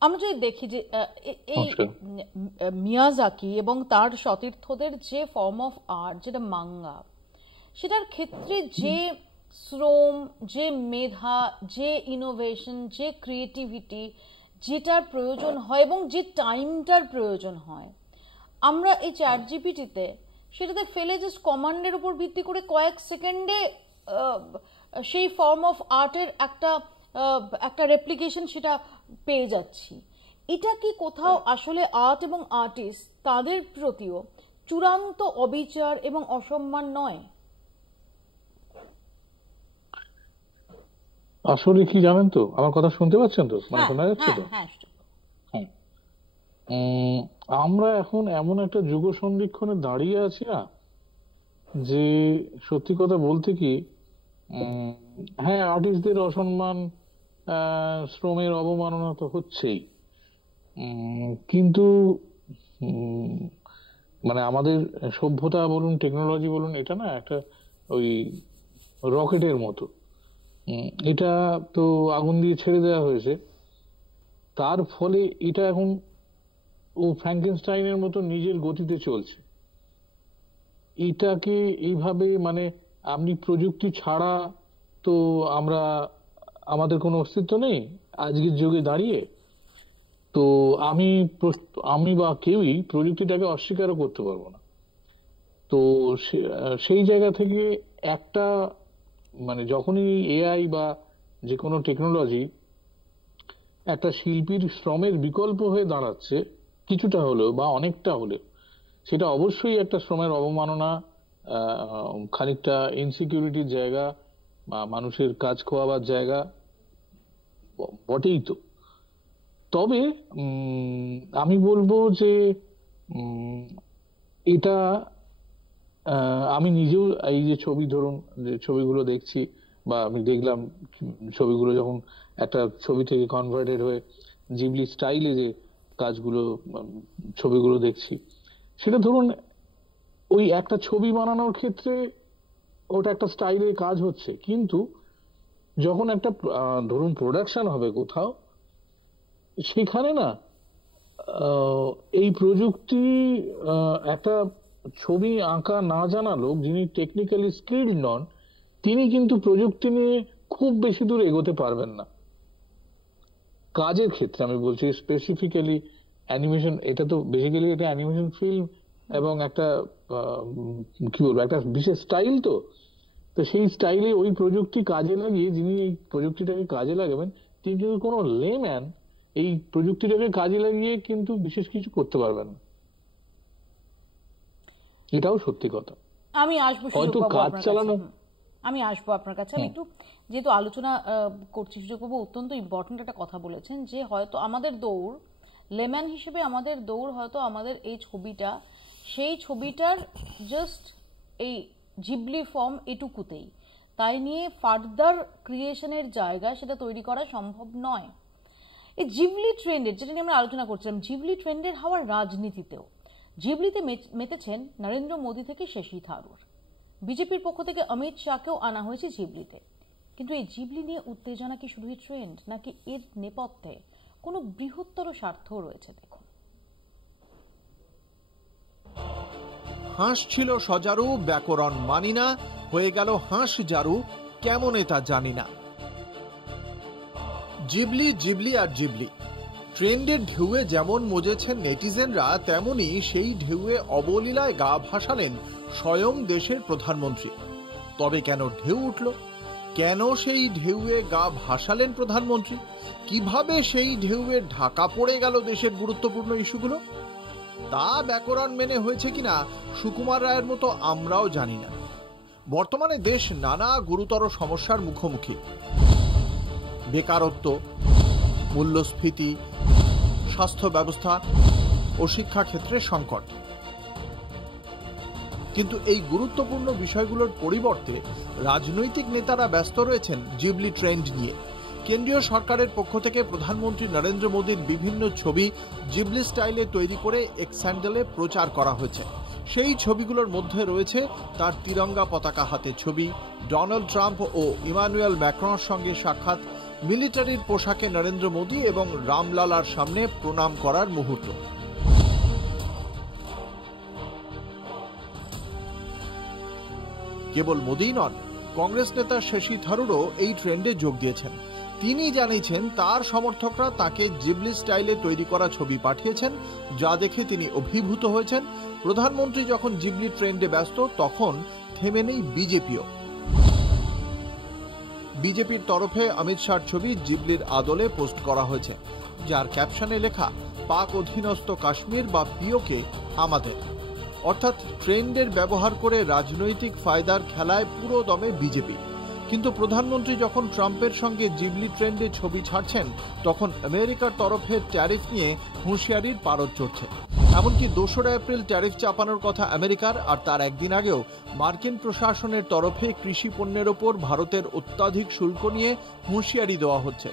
আমরা যদি দেখি যে এই মিয়াজাকি এবং তার সতীর্থদের যে ফর্ম অফ আর্ট, যেটা মাঙ্গা, সেটার ক্ষেত্রে যে শ্রম, যে মেধা, যে ইনোভেশন, যে ক্রিয়েটিভিটি যেটার প্রয়োজন হয় এবং যে টাইমটার প্রয়োজন হয়, আমরা এই চ্যাট জিপিটিতে সেটাতে ফেলে জাস্ট কমান্ডের উপর ভিত্তি করে কয়েক সেকেন্ডে সেই ফর্ম অফ আর্টের একটা রেপ্লিকেশন সেটা পেয়ে যাচ্ছি। এটা কি কোথাও আসলে আর্ট এবং আর্টিস্ট তাদের প্রতিও চূড়ান্ত অবিচার এবং অসম্মান নয়? আসলে কি জানেন তো, আমার কথা শুনতে পাচ্ছেন তো, মানে শোনা যাচ্ছে তো? আমরা এখন এমন একটা যুগ সন্ধিক্ষণে দাঁড়িয়ে আছি না, যে সত্যি কথা বলতে কি, হ্যাঁ, আর্টিস্টদের অসম্মান, শ্রমের অবমাননা তো হচ্ছেই, কিন্তু মানে আমাদের সভ্যতা বলুন, টেকনোলজি বলুন, এটা না একটা ওই রকেটের মতো। এটা তো আগুন দিয়ে ছেড়ে দেওয়া হয়েছে, তার ফলে এটা এখন ও ফ্র্যাঙ্কেনস্টাইনের মতো নিজের গতিতে চলছে। এটাকে এইভাবে, মানে আপনি প্রযুক্তি ছাড়া তো আমাদের কোনো অস্তিত্ব নেই আজকের যুগে দাঁড়িয়ে। তো আমি বা কেউই প্রযুক্তিটাকে অস্বীকারও করতে পারবো না। তো সেই জায়গা থেকে একটা, মানে যখনই এআই বা যে কোনো টেকনোলজি একটা শিল্পীর শ্রমের বিকল্প হয়ে দাঁড়াচ্ছে কিছুটা হলেও বা অনেকটা হলেও, সেটা অবশ্যই একটা শ্রমের অবমাননা, খানিকটা ইনসিকিউরিটির জায়গা বা মানুষের কাজ খোয়াবার জায়গা বটেই তো। তবে আমি বলবো যে এটা আমি নিজেও এই যে ছবি, ধরুন যে ছবিগুলো দেখছি বা আমি দেখলাম, ছবিগুলো যখন একটা ছবি থেকে কনভার্টেড হয়ে জিবলি স্টাইলে যে কাজগুলো ছবিগুলো দেখছি, সেটা ধরুন ওই একটা ছবি বানানোর ক্ষেত্রে ওটা একটা স্টাইলের কাজ হচ্ছে, কিন্তু যখন একটা ধরুন প্রোডাকশন হবে কোথাও, সেখানে না এই প্রযুক্তি একটা ছবি আঁকা না জানা লোক, যিনি টেকনিক্যালি স্কিলড নন, তিনি কিন্তু প্রযুক্তি নিয়ে খুব বেশি দূর এগোতে পারবেন না। কাজের ক্ষেত্রে আমি বলছি, স্পেসিফিক্যালি অ্যানিমেশন, এটা তো বেসিক্যালি এটা অ্যানিমেশন ফিল্ম এবং একটা কি বলবো, একটা বিশেষ স্টাইল, তো সেই স্টাইলে ওই প্রযুক্তি কাজে লাগিয়ে, যিনি এই প্রযুক্তিটাকে কাজে লাগাবেন, তিনি কিন্তু কোনো লেম্যান এই প্রযুক্তিটাকে কাজে লাগিয়ে কিন্তু বিশেষ কিছু করতে পারবেন না। এটাও সত্যি কথা। আমি আসবো হয়তো কাজ চালানো, আমি আসবো আপনার কাছে। আমি একটু যেহেতু আলোচনা করছি, সুযোগবাবু অত্যন্ত ইম্পর্টেন্ট একটা কথা বলেছেন, যে হয়তো আমাদের দৌড়, লেম্যান হিসেবে আমাদের দৌড়, হয়তো আমাদের এই ছবিটা, সেই ছবিটার জাস্ট এই জিবলি ফর্ম এটুকুতেই, তাই নিয়ে ফার্দার ক্রিয়েশনের জায়গা সেটা তৈরি করা সম্ভব নয়। এই জিবলি ট্রেন্ডের, যেটা নিয়ে আমরা আলোচনা করছিলাম, জিবলি ট্রেন্ডের হাওয়ার রাজনীতিতেও জিবলিতে মেতেছেন নরেন্দ্র মোদী থেকে শশী থারুর। বিজেপির পক্ষ থেকে অমিত শাহকেও আনা হয়েছে জিবলিতে। কিন্তু এই জিবলি নিয়ে উত্তেজনা কি শুধুই ট্রেন্ড, নাকি এর নেপথ্যে কোনো বৃহত্তর স্বার্থও রয়েছে? দেখুন। হাঁস ছিল সজারু, ব্যাকরণ মানি না, হয়ে গেল হাঁস জারু, কেমনে তা জানি না। জিবলি, জিবলি আর জিবলি। ট্রেন্ডের ঢেউয়ে যেমন মজেছেন নেটিজেনরা, তেমনি সেই ঢেউয়ে অবলীলায় গা ভাসালেন স্বয়ং দেশের প্রধানমন্ত্রী। তবে কেন ঢেউ উঠল? কেন সেই ঢেউয়ে গা ভাসালেন প্রধানমন্ত্রী? কিভাবে সেই ঢেউয়ে ঢাকা পড়ে গেল দেশের গুরুত্বপূর্ণ ইস্যুগুলো? তা ব্যাকরণ মেনে হয়েছে কিনা সুকুমার রায়ের মতো আমরাও জানি না। বর্তমানে দেশ নানা গুরুতর সমস্যার মুখোমুখি। বেকারত্ব, মূল্যস্ফীতি, স্বাস্থ্য ব্যবস্থা ও শিক্ষাক্ষেত্রে সংকট। কিন্তু এই গুরুত্বপূর্ণ বিষয়গুলোর পরিবর্তে রাজনৈতিক নেতারা ব্যস্ত রয়েছেন জিবলি ট্রেন্ড নিয়ে। কেন্দ্রীয় সরকারের পক্ষ থেকে প্রধানমন্ত্রী নরেন্দ্র মোদীর বিভিন্ন ছবি জিবলি স্টাইলে তৈরি করে এক্স হ্যান্ডেলে প্রচার করা হয়েছে। সেই ছবিগুলোর মধ্যে রয়েছে তার তিরঙ্গা পতাকা হাতে ছবি, ডোনাল্ড ট্রাম্প ও ইমানুয়েল ম্যাক্রনের সঙ্গে সাক্ষাৎ, মিলিটারির পোশাকে নরেন্দ্র মোদী এবং রামলালার সামনে প্রণাম করার মুহূর্ত। কেবল মোদীই নন, কংগ্রেস নেতা শশী থারুরও এই ট্রেন্ডে যোগ দিয়েছেন। তিনি জানিয়েছেন তার সমর্থকরা তাকে জিবলি স্টাইলে তৈরি করা ছবি পাঠিয়েছেন, যা দেখে তিনি অভিভূত হয়েছেন। প্রধানমন্ত্রী যখন জিবলি ট্রেন্ডে ব্যস্ত, তখন থেমে নেই বিজেপিও। বিজেপির তরফে অমিত শাহর ছবি জিবলির আদলে পোস্ট করা হয়েছে, যার ক্যাপশনে লেখা পাক অধীনস্থ কাশ্মীর বা পিওকে আমাদের। অর্থাৎ ট্রেন্ডের ব্যবহার করে রাজনৈতিক ফায়দার খেলায় পুরো দমে বিজেপি। কিন্তু প্রধানমন্ত্রী যখন ট্রাম্পের সঙ্গে জিবলি ট্রেন্ডে ছবি ছাড়ছেন, তখন আমেরিকার তরফে ট্যারিফ নিয়ে হুঁশিয়ারির পারদ চড়ছে। এমনকি 2রা এপ্রিল ট্যারিফ চাপানোর কথা আমেরিকার, আর তার একদিন আগেও মার্কিন প্রশাসনের তরফে কৃষি পণ্যের ওপর ভারতের অত্যাধিক শুল্ক নিয়ে হুঁশিয়ারি দেওয়া হচ্ছে।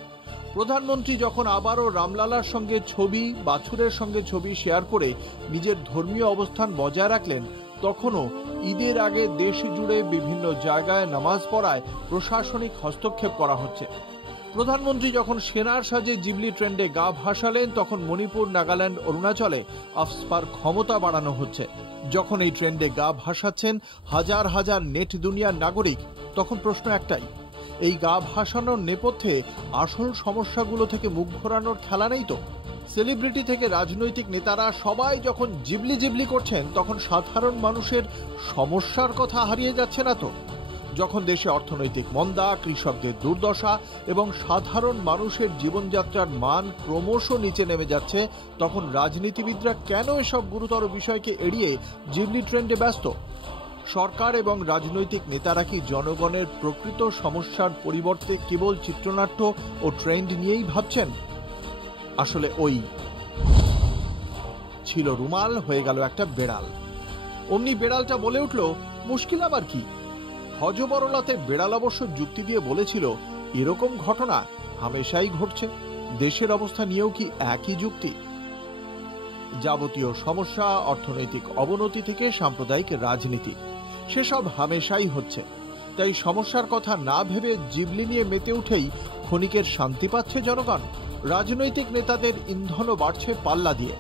প্রধানমন্ত্রী যখন আবারও রামলালার সঙ্গে ছবি, বাছুরের সঙ্গে ছবি শেয়ার করে নিজের ধর্মীয় অবস্থান বজায় রাখলেন, তখনও ঈদের আগে দেশ জুড়ে বিভিন্ন জায়গায় নামাজ পড়ায় প্রশাসনিক হস্তক্ষেপ করা হচ্ছে। প্রধানমন্ত্রী যখন সেনার সাজে জিবলি ট্রেন্ডে গা ভাসালেন, তখন মণিপুর, নাগাল্যান্ড, অরুণাচলে আফস্পার ক্ষমতা বাড়ানো হচ্ছে। যখন এই ট্রেন্ডে গা ভাসাচ্ছেন হাজার হাজার নেট দুনিয়ার নাগরিক, তখন প্রশ্ন একটাই, এই গা ভাসানোর নেপথ্যে আসল সমস্যাগুলো থেকে মুখ ঘোরানোর খেলা নেই তো? সেলিব্রিটি থেকে রাজনৈতিক নেতারা সবাই যখন জিবলি জিবলি করছেন, তখন সাধারণ মানুষের সমস্যার কথা হারিয়ে যাচ্ছে না তো? যখন দেশে অর্থনৈতিক মন্দা, কৃষকদের দুর্দশা এবং সাধারণ মানুষের জীবনযাত্রার মান ক্রমশ নিচে নেমে যাচ্ছে, তখন রাজনীতিবিদরা কেন এসব গুরুতর বিষয়কে এড়িয়ে জিবলি ট্রেন্ডে ব্যস্ত? সরকার এবং রাজনৈতিক নেতারা কি জনগণের প্রকৃত সমস্যার পরিবর্তে কেবল চিত্রনাট্য ও ট্রেন্ড নিয়েই ভাবছেন? আসলে ওই ছিল রুমাল, হয়ে গেল একটা বেড়াল। অমনি বেড়ালটা বলে উঠল, মুশকিল আবার কি? হযবরলাতে বেড়াল অবশ্য যুক্তি দিয়ে বলেছিল, এরকম ঘটনা হামেশাই ঘটছে, দেশের অবস্থা নিয়েও কি একই যুক্তি? যাবতীয় সমস্যা, অর্থনৈতিক অবনতি থেকে সাম্প্রদায়িক রাজনীতি, সেসব হামেশাই হচ্ছে। তাই সমস্যার কথা না ভেবে জিবলি নিয়ে মেতে উঠেই ক্ষণিকের শান্তি পাচ্ছে জনগণ। রাজনৈতিক নেতাদের ইন্ধনও বাড়ছে পাল্লা দিয়ে।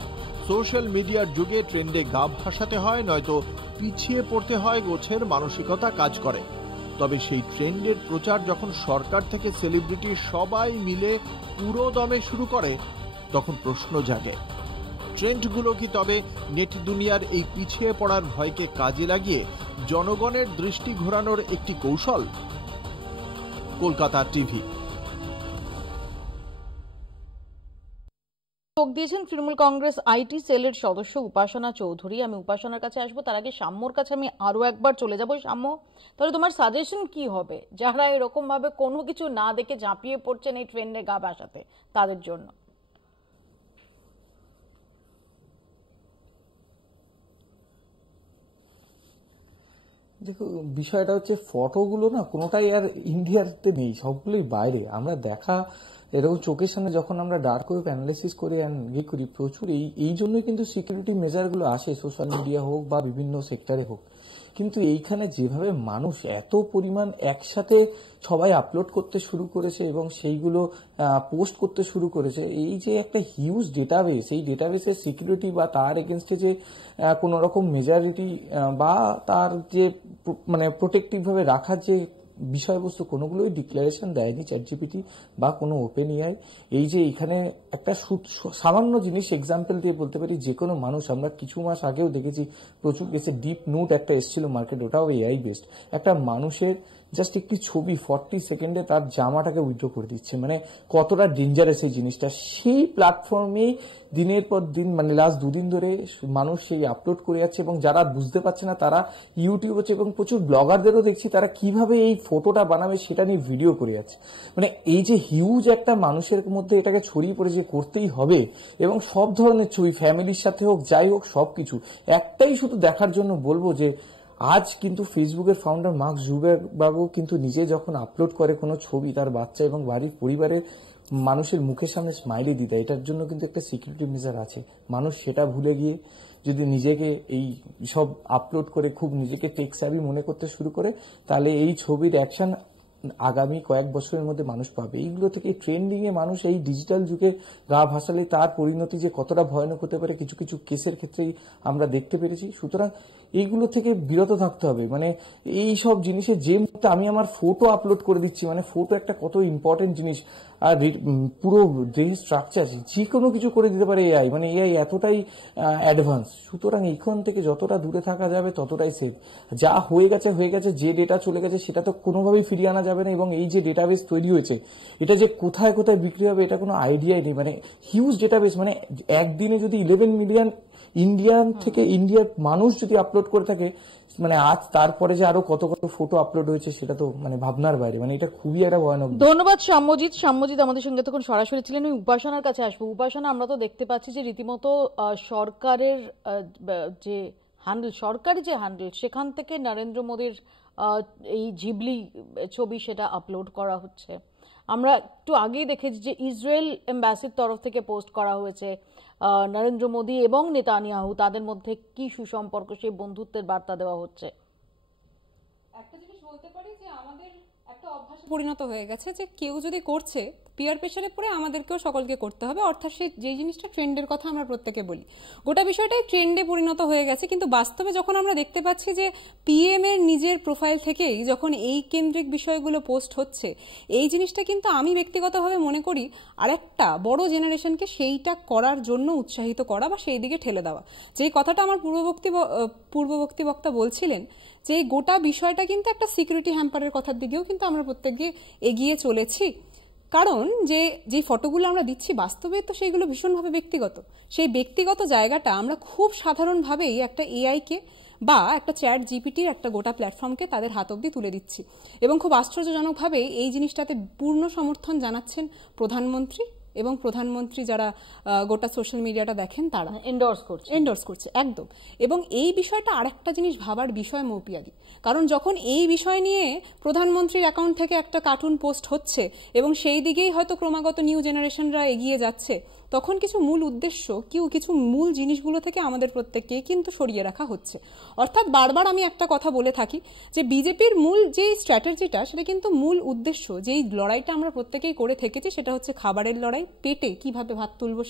সোশ্যাল মিডিয়ার যুগে ট্রেন্ডে গা ভাসাতে হয়, নয়তো পিছিয়ে পড়তে হয় গোছের মানসিকতা কাজ করে। তবে সেই ট্রেন্ডের প্রচার যখন সরকার থেকে সেলিব্রিটি সবাই মিলে পুরো দমে শুরু করে, তখন প্রশ্ন জাগে, ট্রেন্ডগুলো কি তবে নেট দুনিয়ার এই পিছিয়ে পড়ার ভয়কে কাজে লাগিয়ে জনগণের দৃষ্টি ঘোরানোর একটি কৌশল? কলকাতা টিভি। যোগ দিয়েছেন তৃণমূল কংগ্রেস আইটি সেলের সদস্য উপাসনা চৌধুরী। আমি উপাসনার কাছে আসবো, তার আগে সাম্যর কাছে আমি আরো একবার চলে যাব। সাম্য, তাহলে তোমার সাজেশন কি হবে যারা এরকম ভাবে কোনো কিছু না দেখে ঝাঁপিয়ে পড়ছেন এই ট্রেন্ডে গা ভাসাতে, তাদের জন্য? দেখো, বিষয়টা হচ্ছে ফটোগুলো না কোনোটাই আর ইন্ডিয়াতে নেই, সবগুলোই বাইরে। আমরা দেখা এরকম চোখের সামনে যখন আমরা ডার্ক ওয়েব অ্যানালাইসিস করে করি প্রচুর, এই জন্যই কিন্তু সিকিউরিটি মেজারগুলো আসে, সোশ্যাল মিডিয়া হোক বা বিভিন্ন সেক্টরে হোক। কিন্তু এইখানে যেভাবে মানুষ এত পরিমাণ একসাথে সবাই আপলোড করতে শুরু করেছে এবং সেইগুলো পোস্ট করতে শুরু করেছে, এই যে একটা হিউজ ডেটাবেস, এই ডেটাবেসের সিকিউরিটি বা তার এগেনস্টে যে কোন রকম মেজরিটি বা তার যে মানে প্রোটেক্টিভ ভাবে রাখার যে বিষয়বস্তু, কোনোগুলোই ডিক্লারেশন দেয়নি চ্যাটজিপিটি বা কোনো ওপেন এআই। এই যে এখানে একটা সামান্য জিনিস এক্সাম্পল দিয়ে বলতে পারি, যে কোনো মানুষ, আমরা কিছু মাস আগেও দেখেছি প্রচুর কেসে ডিপ নোট একটা এসেছিল মার্কেট, ওটাও এআই বেসড। একটা মানুষের জাস্ট একটি ছবি 40 সেকেন্ডে তার জামাটাকে উইথড্র করে দিচ্ছে, মানে কতটা ডেঞ্জারাস এই জিনিসটা। সেই প্ল্যাটফর্মে দিনের পর দিন, মানে লাস্ট 2 দিন ধরে মানুষ সেই আপলোড করে যাচ্ছে, এবং যারা বুঝতে পারছে না তারা ইউটিউব হচ্ছে, এবং প্রচুর ব্লগারদেরও দেখছি তারা কিভাবে এই ফটোটা বানাবে সেটা নিয়ে ভিডিও করে যাচ্ছে। মানে এই যে হিউজ একটা মানুষের মধ্যে এটাকে ছড়িয়ে পড়ে যে করতেই হবে, এবং সব ধরনের ছবি, ফ্যামিলির সাথে হোক যাই হোক সবকিছু। একটাই শুধু দেখার জন্য বলবো যে আজ কিন্তু ফেসবুকের ফাউন্ডার মার্ক জুকারবার্গও কিন্তু নিজে যখন আপলোড করে কোনো ছবি, তার বাচ্চা এবং বাড়ির পরিবারের মানুষের মুখের সামনে স্মাইলি দিতে, এটার জন্য কিন্তু একটা সিকিউরিটি মেজার আছে। মানুষ সেটা ভুলে গিয়ে যদি নিজেকে এই সব আপলোড করে খুব নিজেকে টেক স্যাভি মনে করতে শুরু করে, তাহলে এই ছবির অ্যাকশন আগামী কয়েক বছরের মধ্যে মানুষ পাবে। এইগুলো থেকে ট্রেন্ডিং এ মানুষ এই ডিজিটাল যুগে গা ভাসালে তার পরিণতি যে কতটা ভয়ানক হতে পারে কিছু কিছু কেসের ক্ষেত্রেই আমরা দেখতে পেরেছি। সুতরাং এইগুলো থেকে বিরত থাকতে হবে। মানে এই সব জিনিসে যে মুহূর্তে আমি আমার ফটো আপলোড করে দিচ্ছি, মানে ফটো একটা কত ইম্পর্টেন্ট জিনিস, আর পুরো দেহ স্ট্রাকচার যে কোনো কিছু করে দিতে পারে এআই, মানে এআই এতটাই অ্যাডভান্স। সুতরাং এইখান থেকে যতটা দূরে থাকা যাবে ততটাই সেফ। যা হয়ে গেছে হয়ে গেছে, যে ডেটা চলে গেছে সেটা তো কোনোভাবেই ফিরিয়ে আনা যাবে না, এবং এই যে ডেটাবেস তৈরি হয়েছে এটা যে কোথায় কোথায় বিক্রি হবে এটা কোনো আইডিয়াই নেই। মানে হিউজ ডেটাবেস, মানে একদিনে যদি 11 মিলিয়ন ইন্ডিয়ান থেকে ইন্ডিয়ার মানুষ যদি আপলোড করে থাকে, মানে আজ তারপরে যে আরো কত কত ফটো আপলোড হয়েছে সেটা তো মানে ভাবনার বাইরে। মানে এটা খুবই একটা ভয়ানক। ধন্যবাদ সাম্যজিৎ। সাম্যজিৎ আমাদের সঙ্গে তখন সরাসরি ছিলেন। ওই উপাসনার কাছে আসবো। উপাসনা, আমরা তো দেখতে পাচ্ছি যে রীতিমতো সরকারের যে হ্যান্ডেল সেখান থেকে নরেন্দ্র মোদীর এই জিবলি ছবি সেটা আপলোড করা হচ্ছে। আমরা একটু আগেই দেখেছি যে ইসরায়েল এম্বাসির তরফ থেকে পোস্ট করা হয়েছে নরেন্দ্র মোদী এবং নেতানিয়াহু, তাদের মধ্যে কি সুসম্পর্ক, সেই বন্ধুত্বের বার্তা দেওয়া হচ্ছে। একটা জিনিস বলতে পারি যে আমাদের একটা অভ্যাসে পরিণত হয়ে গেছে যে কেউ যদি করছে পিয়ার প্রেশারে পড়ে আমাদেরকেও সকলকে করতে হবে, অর্থাৎ সেই যে জিনিসটা ট্রেন্ডের কথা আমরা প্রত্যেকে বলি, গোটা বিষয়টাই ট্রেন্ডে পরিণত হয়ে গেছে। কিন্তু বাস্তবে যখন আমরা দেখতে পাচ্ছি যে পিএম এর নিজের প্রোফাইল থেকেই যখন এই কেন্দ্রিক বিষয়গুলো পোস্ট হচ্ছে, এই জিনিসটা কিন্তু আমি ব্যক্তিগতভাবে মনে করি আরেকটা বড় জেনারেশনকে সেইটা করার জন্য উৎসাহিত করা বা সেই দিকে ঠেলে দেওয়া। যেই কথাটা আমার পূর্ববর্তী বক্তা বলছিলেন যে গোটা বিষয়টা কিন্তু একটা সিকিউরিটি হ্যাম্পারের কথার দিকেও কিন্তু আমরা প্রত্যেকে এগিয়ে চলেছি। কারণ যে ফটোগুলো আমরা দিচ্ছি বাস্তবে তো সেইগুলো ভীষণভাবে ব্যক্তিগত। সেই ব্যক্তিগত জায়গাটা আমরা খুব সাধারণভাবেই একটা এআইকে বা একটা চ্যাট জিপিটির একটা গোটা প্ল্যাটফর্মকে তাদের হাত অব্দি তুলে দিচ্ছি। এবং খুব আশ্চর্যজনকভাবে এই জিনিসটাতে পূর্ণ সমর্থন জানাচ্ছেন প্রধানমন্ত্রী, এবং প্রধানমন্ত্রী যারা গোটা সোশ্যাল মিডিয়াটা দেখেন তারা এন্ডোর্স করছে একদম। এবং এই বিষয়টা আরেকটা জিনিস ভাবার বিষয় মৌপিয়াদি, কারণ যখন এই বিষয় নিয়ে প্রধানমন্ত্রীর অ্যাকাউন্ট থেকে একটা কার্টুন পোস্ট হচ্ছে এবং সেই দিকেই হয়তো ক্রমাগত নিউ জেনারেশনরা এগিয়ে যাচ্ছে, তখন কিছু মূল উদ্দেশ্য কিছু মূল জিনিসগুলো থেকে আমাদের প্রত্যেককেই কিন্তু সরিয়ে রাখা হচ্ছে। অর্থাৎ বারবার আমি একটা কথা বলে থাকি যে বিজেপির মূল যেই স্ট্র্যাটেজিটা, সেটা কিন্তু মূল উদ্দেশ্য, যেই লড়াইটা আমরা প্রত্যেকেই করে থেকেছি, সেটা হচ্ছে খাবারের লড়াই, পেটে কিভাবে ভাত তুলবো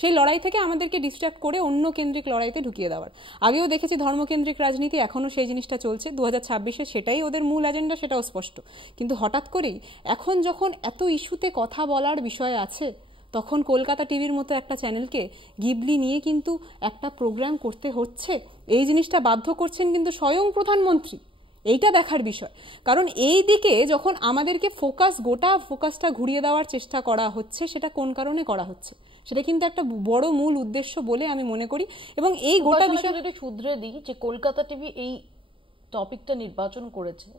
সেই লড়াই থেকে আমাদেরকে ডিস্ট্র্যাক্ট করে অন্য কেন্দ্রিক লড়াইতে ঢুকিয়ে দেওয়ার। আগেও দেখেছি ধর্মকেন্দ্রিক রাজনীতি, এখনও সেই জিনিসটা চলছে। 2026-এ সেটাই ওদের মূল এজেন্ডা, সেটাও স্পষ্ট। কিন্তু হঠাৎ করেই এখন যখন এত ইস্যুতে কথা বলার বিষয় আছে, তখন কলকাতা টিভির মতো একটা চ্যানেলকে গিবলি নিয়ে কিন্তু একটা প্রোগ্রাম করতে হচ্ছে। এই জিনিসটা বাধ্য করছেন কিন্তু স্বয়ং প্রধানমন্ত্রী। এইটা দেখার বিষয়, কারণ এই দিকে যখন আমাদেরকে গোটা ফোকাসটা ঘুরিয়ে দেওয়ার চেষ্টা করা হচ্ছে, সেটা কোন কারণে করা হচ্ছে, সেটা কিন্তু একটা বড় মূল উদ্দেশ্য বলে আমি মনে করি। এবং এই গোটা বিষয় যদি শুধরে দিই যে কলকাতা টিভি এই টপিকটা নির্বাচন করেছে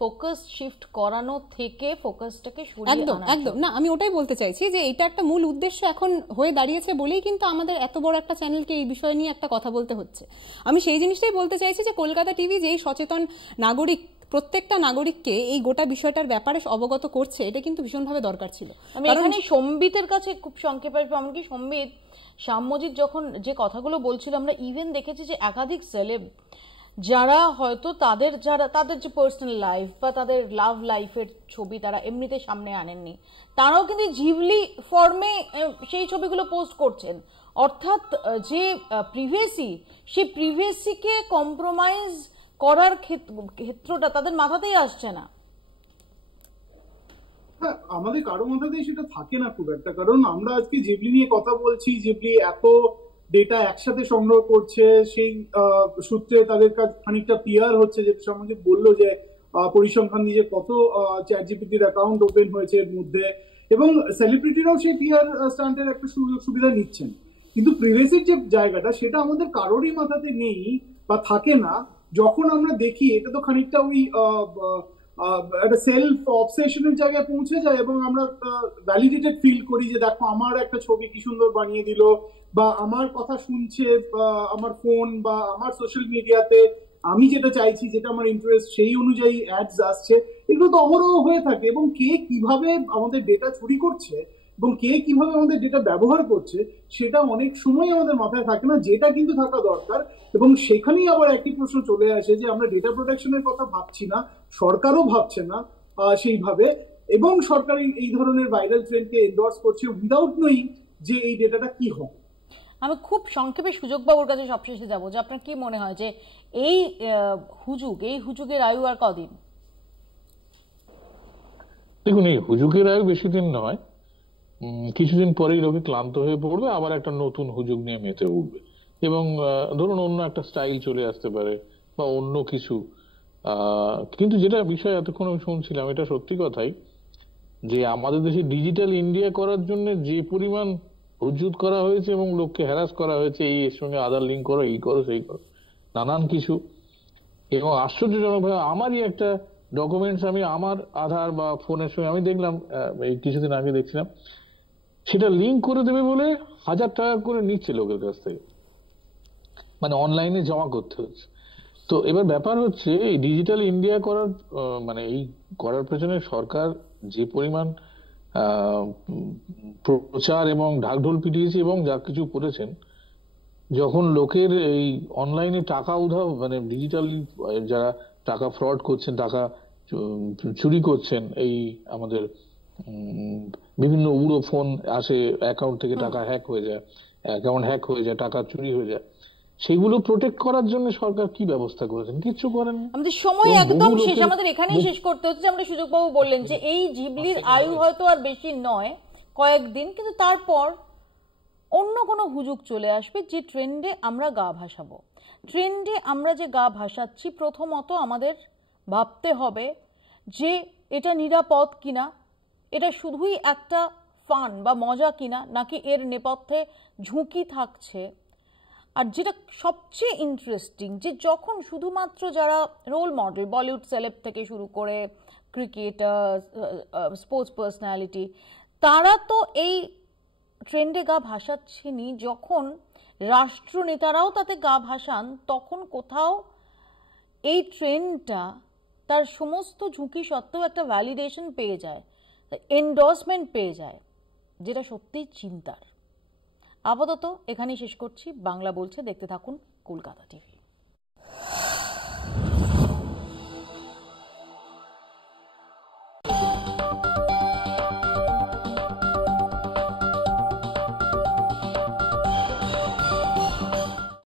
ফোকাস শিফট করানো থেকে ফোকাসটাকে সরিয়ে একদম একদম না, আমি ওটাই বলতে চাইছি যে এটা একটা মূল উদ্দেশ্য এখন হয়ে দাঁড়িয়েছে বলেই কিন্তু আমাদের এত বড় একটা চ্যানেলকে এই বিষয় নিয়ে একটা কথা বলতে হচ্ছে। আমি সেই জিনিসটাই বলতে চাইছি যে কলকাতা টিভি যেই সচেতন নাগরিক, প্রত্যেকটা নাগরিককে এই গোটা বিষয়টার ব্যাপারে অবগত করছে, এটা কিন্তু ভীষণভাবে দরকার ছিল। আমি এখানে সম্বিতের কাছে খুব সংক্ষেপে আসবো। এমনকি সম্বিত, সাম্যজিৎ যখন যে কথাগুলো বলছিল, আমরা ইভেন দেখেছি যে একাধিক সেলেব যারা হয়তো তাদের যে পার্সোনাল লাইফ বা তাদের লাভ লাইফের ছবি তারা এমনিতে সামনে আনেননি, তারাও কিন্তু জিবলি ফর্মে সেই ছবিগুলো পোস্ট করছেন। অর্থাৎ যে প্রিভেসি, সেই প্রিভেসিকে কম্প্রোমাইজ করার ক্ষেত্রটা তাদের মাথাতেই আসছে না। হ্যাঁ, আমাদের কারো মাথাতেই সেটা থাকে না খুব একটা, কারণ আমরা আজকে জিবলি নিয়ে কথা বলছি, জিবলি এত ডেটা একসাথে সংগ্রহ করছে, সেই সূত্রে তাদের কাছে খানিকটা পিয়ার হচ্ছে। যে সমাজে বললো যে পরিসংখ্যান দিয়ে কত চ্যাটজিপিটির অ্যাকাউন্ট ওপেন হয়েছে এর মধ্যে, এবং সেলিব্রিটিরাও সেই পিয়ার স্টান্টের একটা সুযোগ সুবিধা নিচ্ছেন। কিন্তু প্রিভেসির যে জায়গাটা, সেটা আমাদের কারোরই মাথাতে নেই বা থাকে না। যখন আমরা দেখি, এটা তো খানিকটা ওই একটা সেলফ অবসেশনের জায়গায় পৌঁছে যায়, এবং আমরা ভ্যালিডেটেড ফিল করি যে দেখো আমার একটা ছবি কি সুন্দর বানিয়ে দিল, বা আমার কথা শুনছে আমার ফোন বা আমার সোশ্যাল মিডিয়াতে, আমি যেটা চাইছি, যেটা আমার ইন্টারেস্ট, সেই অনুযায়ী অ্যাডস আসছে। এগুলো তো অহরহ হয়ে থাকে, এবং কে কিভাবে আমাদের ডেটা চুরি করছে এবং কে কিভাবে আমাদের ডেটা ব্যবহার করছে, সেটা অনেক সময় আমাদের মাথায় থাকে না, যেটা কিন্তু থাকা দরকার। এবং সেখানেই আবার একই প্রশ্ন চলে আসে যে আমরা ডেটা প্রোটেকশনের কথা ভাবছি না, সরকারও ভাবছে না সেইভাবে, এবং সরকার এই ধরনের ভাইরাল ট্রেন্ডকে এন্ডোর্স করছে উইদাউট নোয়িং যে এই ডেটাটা কি হয়। আমি খুব সংক্ষেপে সুযোগবাবুর কাছে সবশেষে যাবো, যে আপনার কি মনে হয় যে এই হুজুগের আয়ু আর কদিন? দেখুন, এই হুজুগের আয়ু বেশি দিন নয়, কিছুদিন পরেই লোকে ক্লান্ত হয়ে পড়বে, আবার একটা নতুন হুজুগ নিয়ে মেতে উঠবে, এবং ধরুন অন্য একটা স্টাইল চলে আসতে পারে বা অন্য কিছু। কিন্তু যেটা বিষয় এতক্ষণ আমি শুনছিলাম, এটা সত্যি কথাই যে আমাদের দেশে ডিজিটাল ইন্ডিয়া করার জন্য যে পরিমাণ হুজুত করা হয়েছে এবং লোককে হ্যারাস করা হয়েছে, এর সঙ্গে আধার লিঙ্ক করো, এই করো, সেই করো, নানান কিছু। এবং আশ্চর্যজনকভাবে আমারই একটা ডকুমেন্টস আমি আমার আধার বা ফোনের সঙ্গে আমি দেখলাম, এই কিছুদিন আগে দেখছিলাম, সেটা লিঙ্ক করে দেবে বলে 1000 টাকা করে নিচ্ছে লোকের কাছ থেকে, মানে অনলাইনে জমা করতে হচ্ছে। তো এবার ব্যাপার হচ্ছে এই ডিজিটাল ইন্ডিয়া করার মানে এই করার পেছনে সরকার যে পরিমাণ প্রচার এবং ঢাকঢোল পিটিয়েছে এবং যা কিছু করেছেন, যখন লোকের এই অনলাইনে টাকা উধাও, মানে ডিজিটাল যারা টাকা ফ্রড করছেন, টাকা চুরি করছেন, এই আমাদের বিভিন্ন উড়ো ফোন আসে, অ্যাকাউন্ট থেকে টাকা হ্যাক হয়ে যায়, অ্যাকাউন্ট হ্যাক হয়ে যায়, টাকা চুরি হয়ে যায়, সেগুলো প্রোটেক্ট করার জন্য সরকার কি ব্যবস্থা করেছেন? কিছু করেন। আমাদের সময় একদম শেষ, আমাদের এখানেই শেষ করতে হচ্ছে। আমরা সুযোগবাবু বললেন যে এই জিবলির আয়ু হয়তো আর বেশি নয়, কয়েকদিন, কিন্তু তারপর অন্য কোনো হুজুগ চলে আসবে যে ট্রেন্ডে আমরা গা ভাসাবো। ট্রেন্ডে আমরা যে গা ভাসাচ্ছি, প্রথমত আমাদের ভাবতে হবে যে এটা নিরাপদ কিনা, এটা শুধুই একটা ফান বা মজা কিনা, নাকি এর নেপথ্যে ঝুঁকি থাকছে। আর যেটা সবচেয়ে ইন্টারেস্টিং, যে যখন শুধুমাত্র যারা রোল মডেল, বলিউড সেলেব থেকে শুরু করে ক্রিকেটার, স্পোর্টস পার্সোনালিটি, তারা তো এই ট্রেন্ডে গা ভাসাচ্ছেনি, যখন রাষ্ট্রনেতারাও তাতে গা ভাসান, তখন কোথাও এই ট্রেন্ডটা তার সমস্ত ঝুঁকি সত্ত্বেও একটা ভ্যালিডেশন পেয়ে যায়, এন্ডোর্সমেন্ট পেয়ে যায়, যেটা সত্যিই চিন্তার। আপাতত এখানেই শেষ করছি। বাংলা বলছে, দেখতে থাকুন কলকাতা টিভি।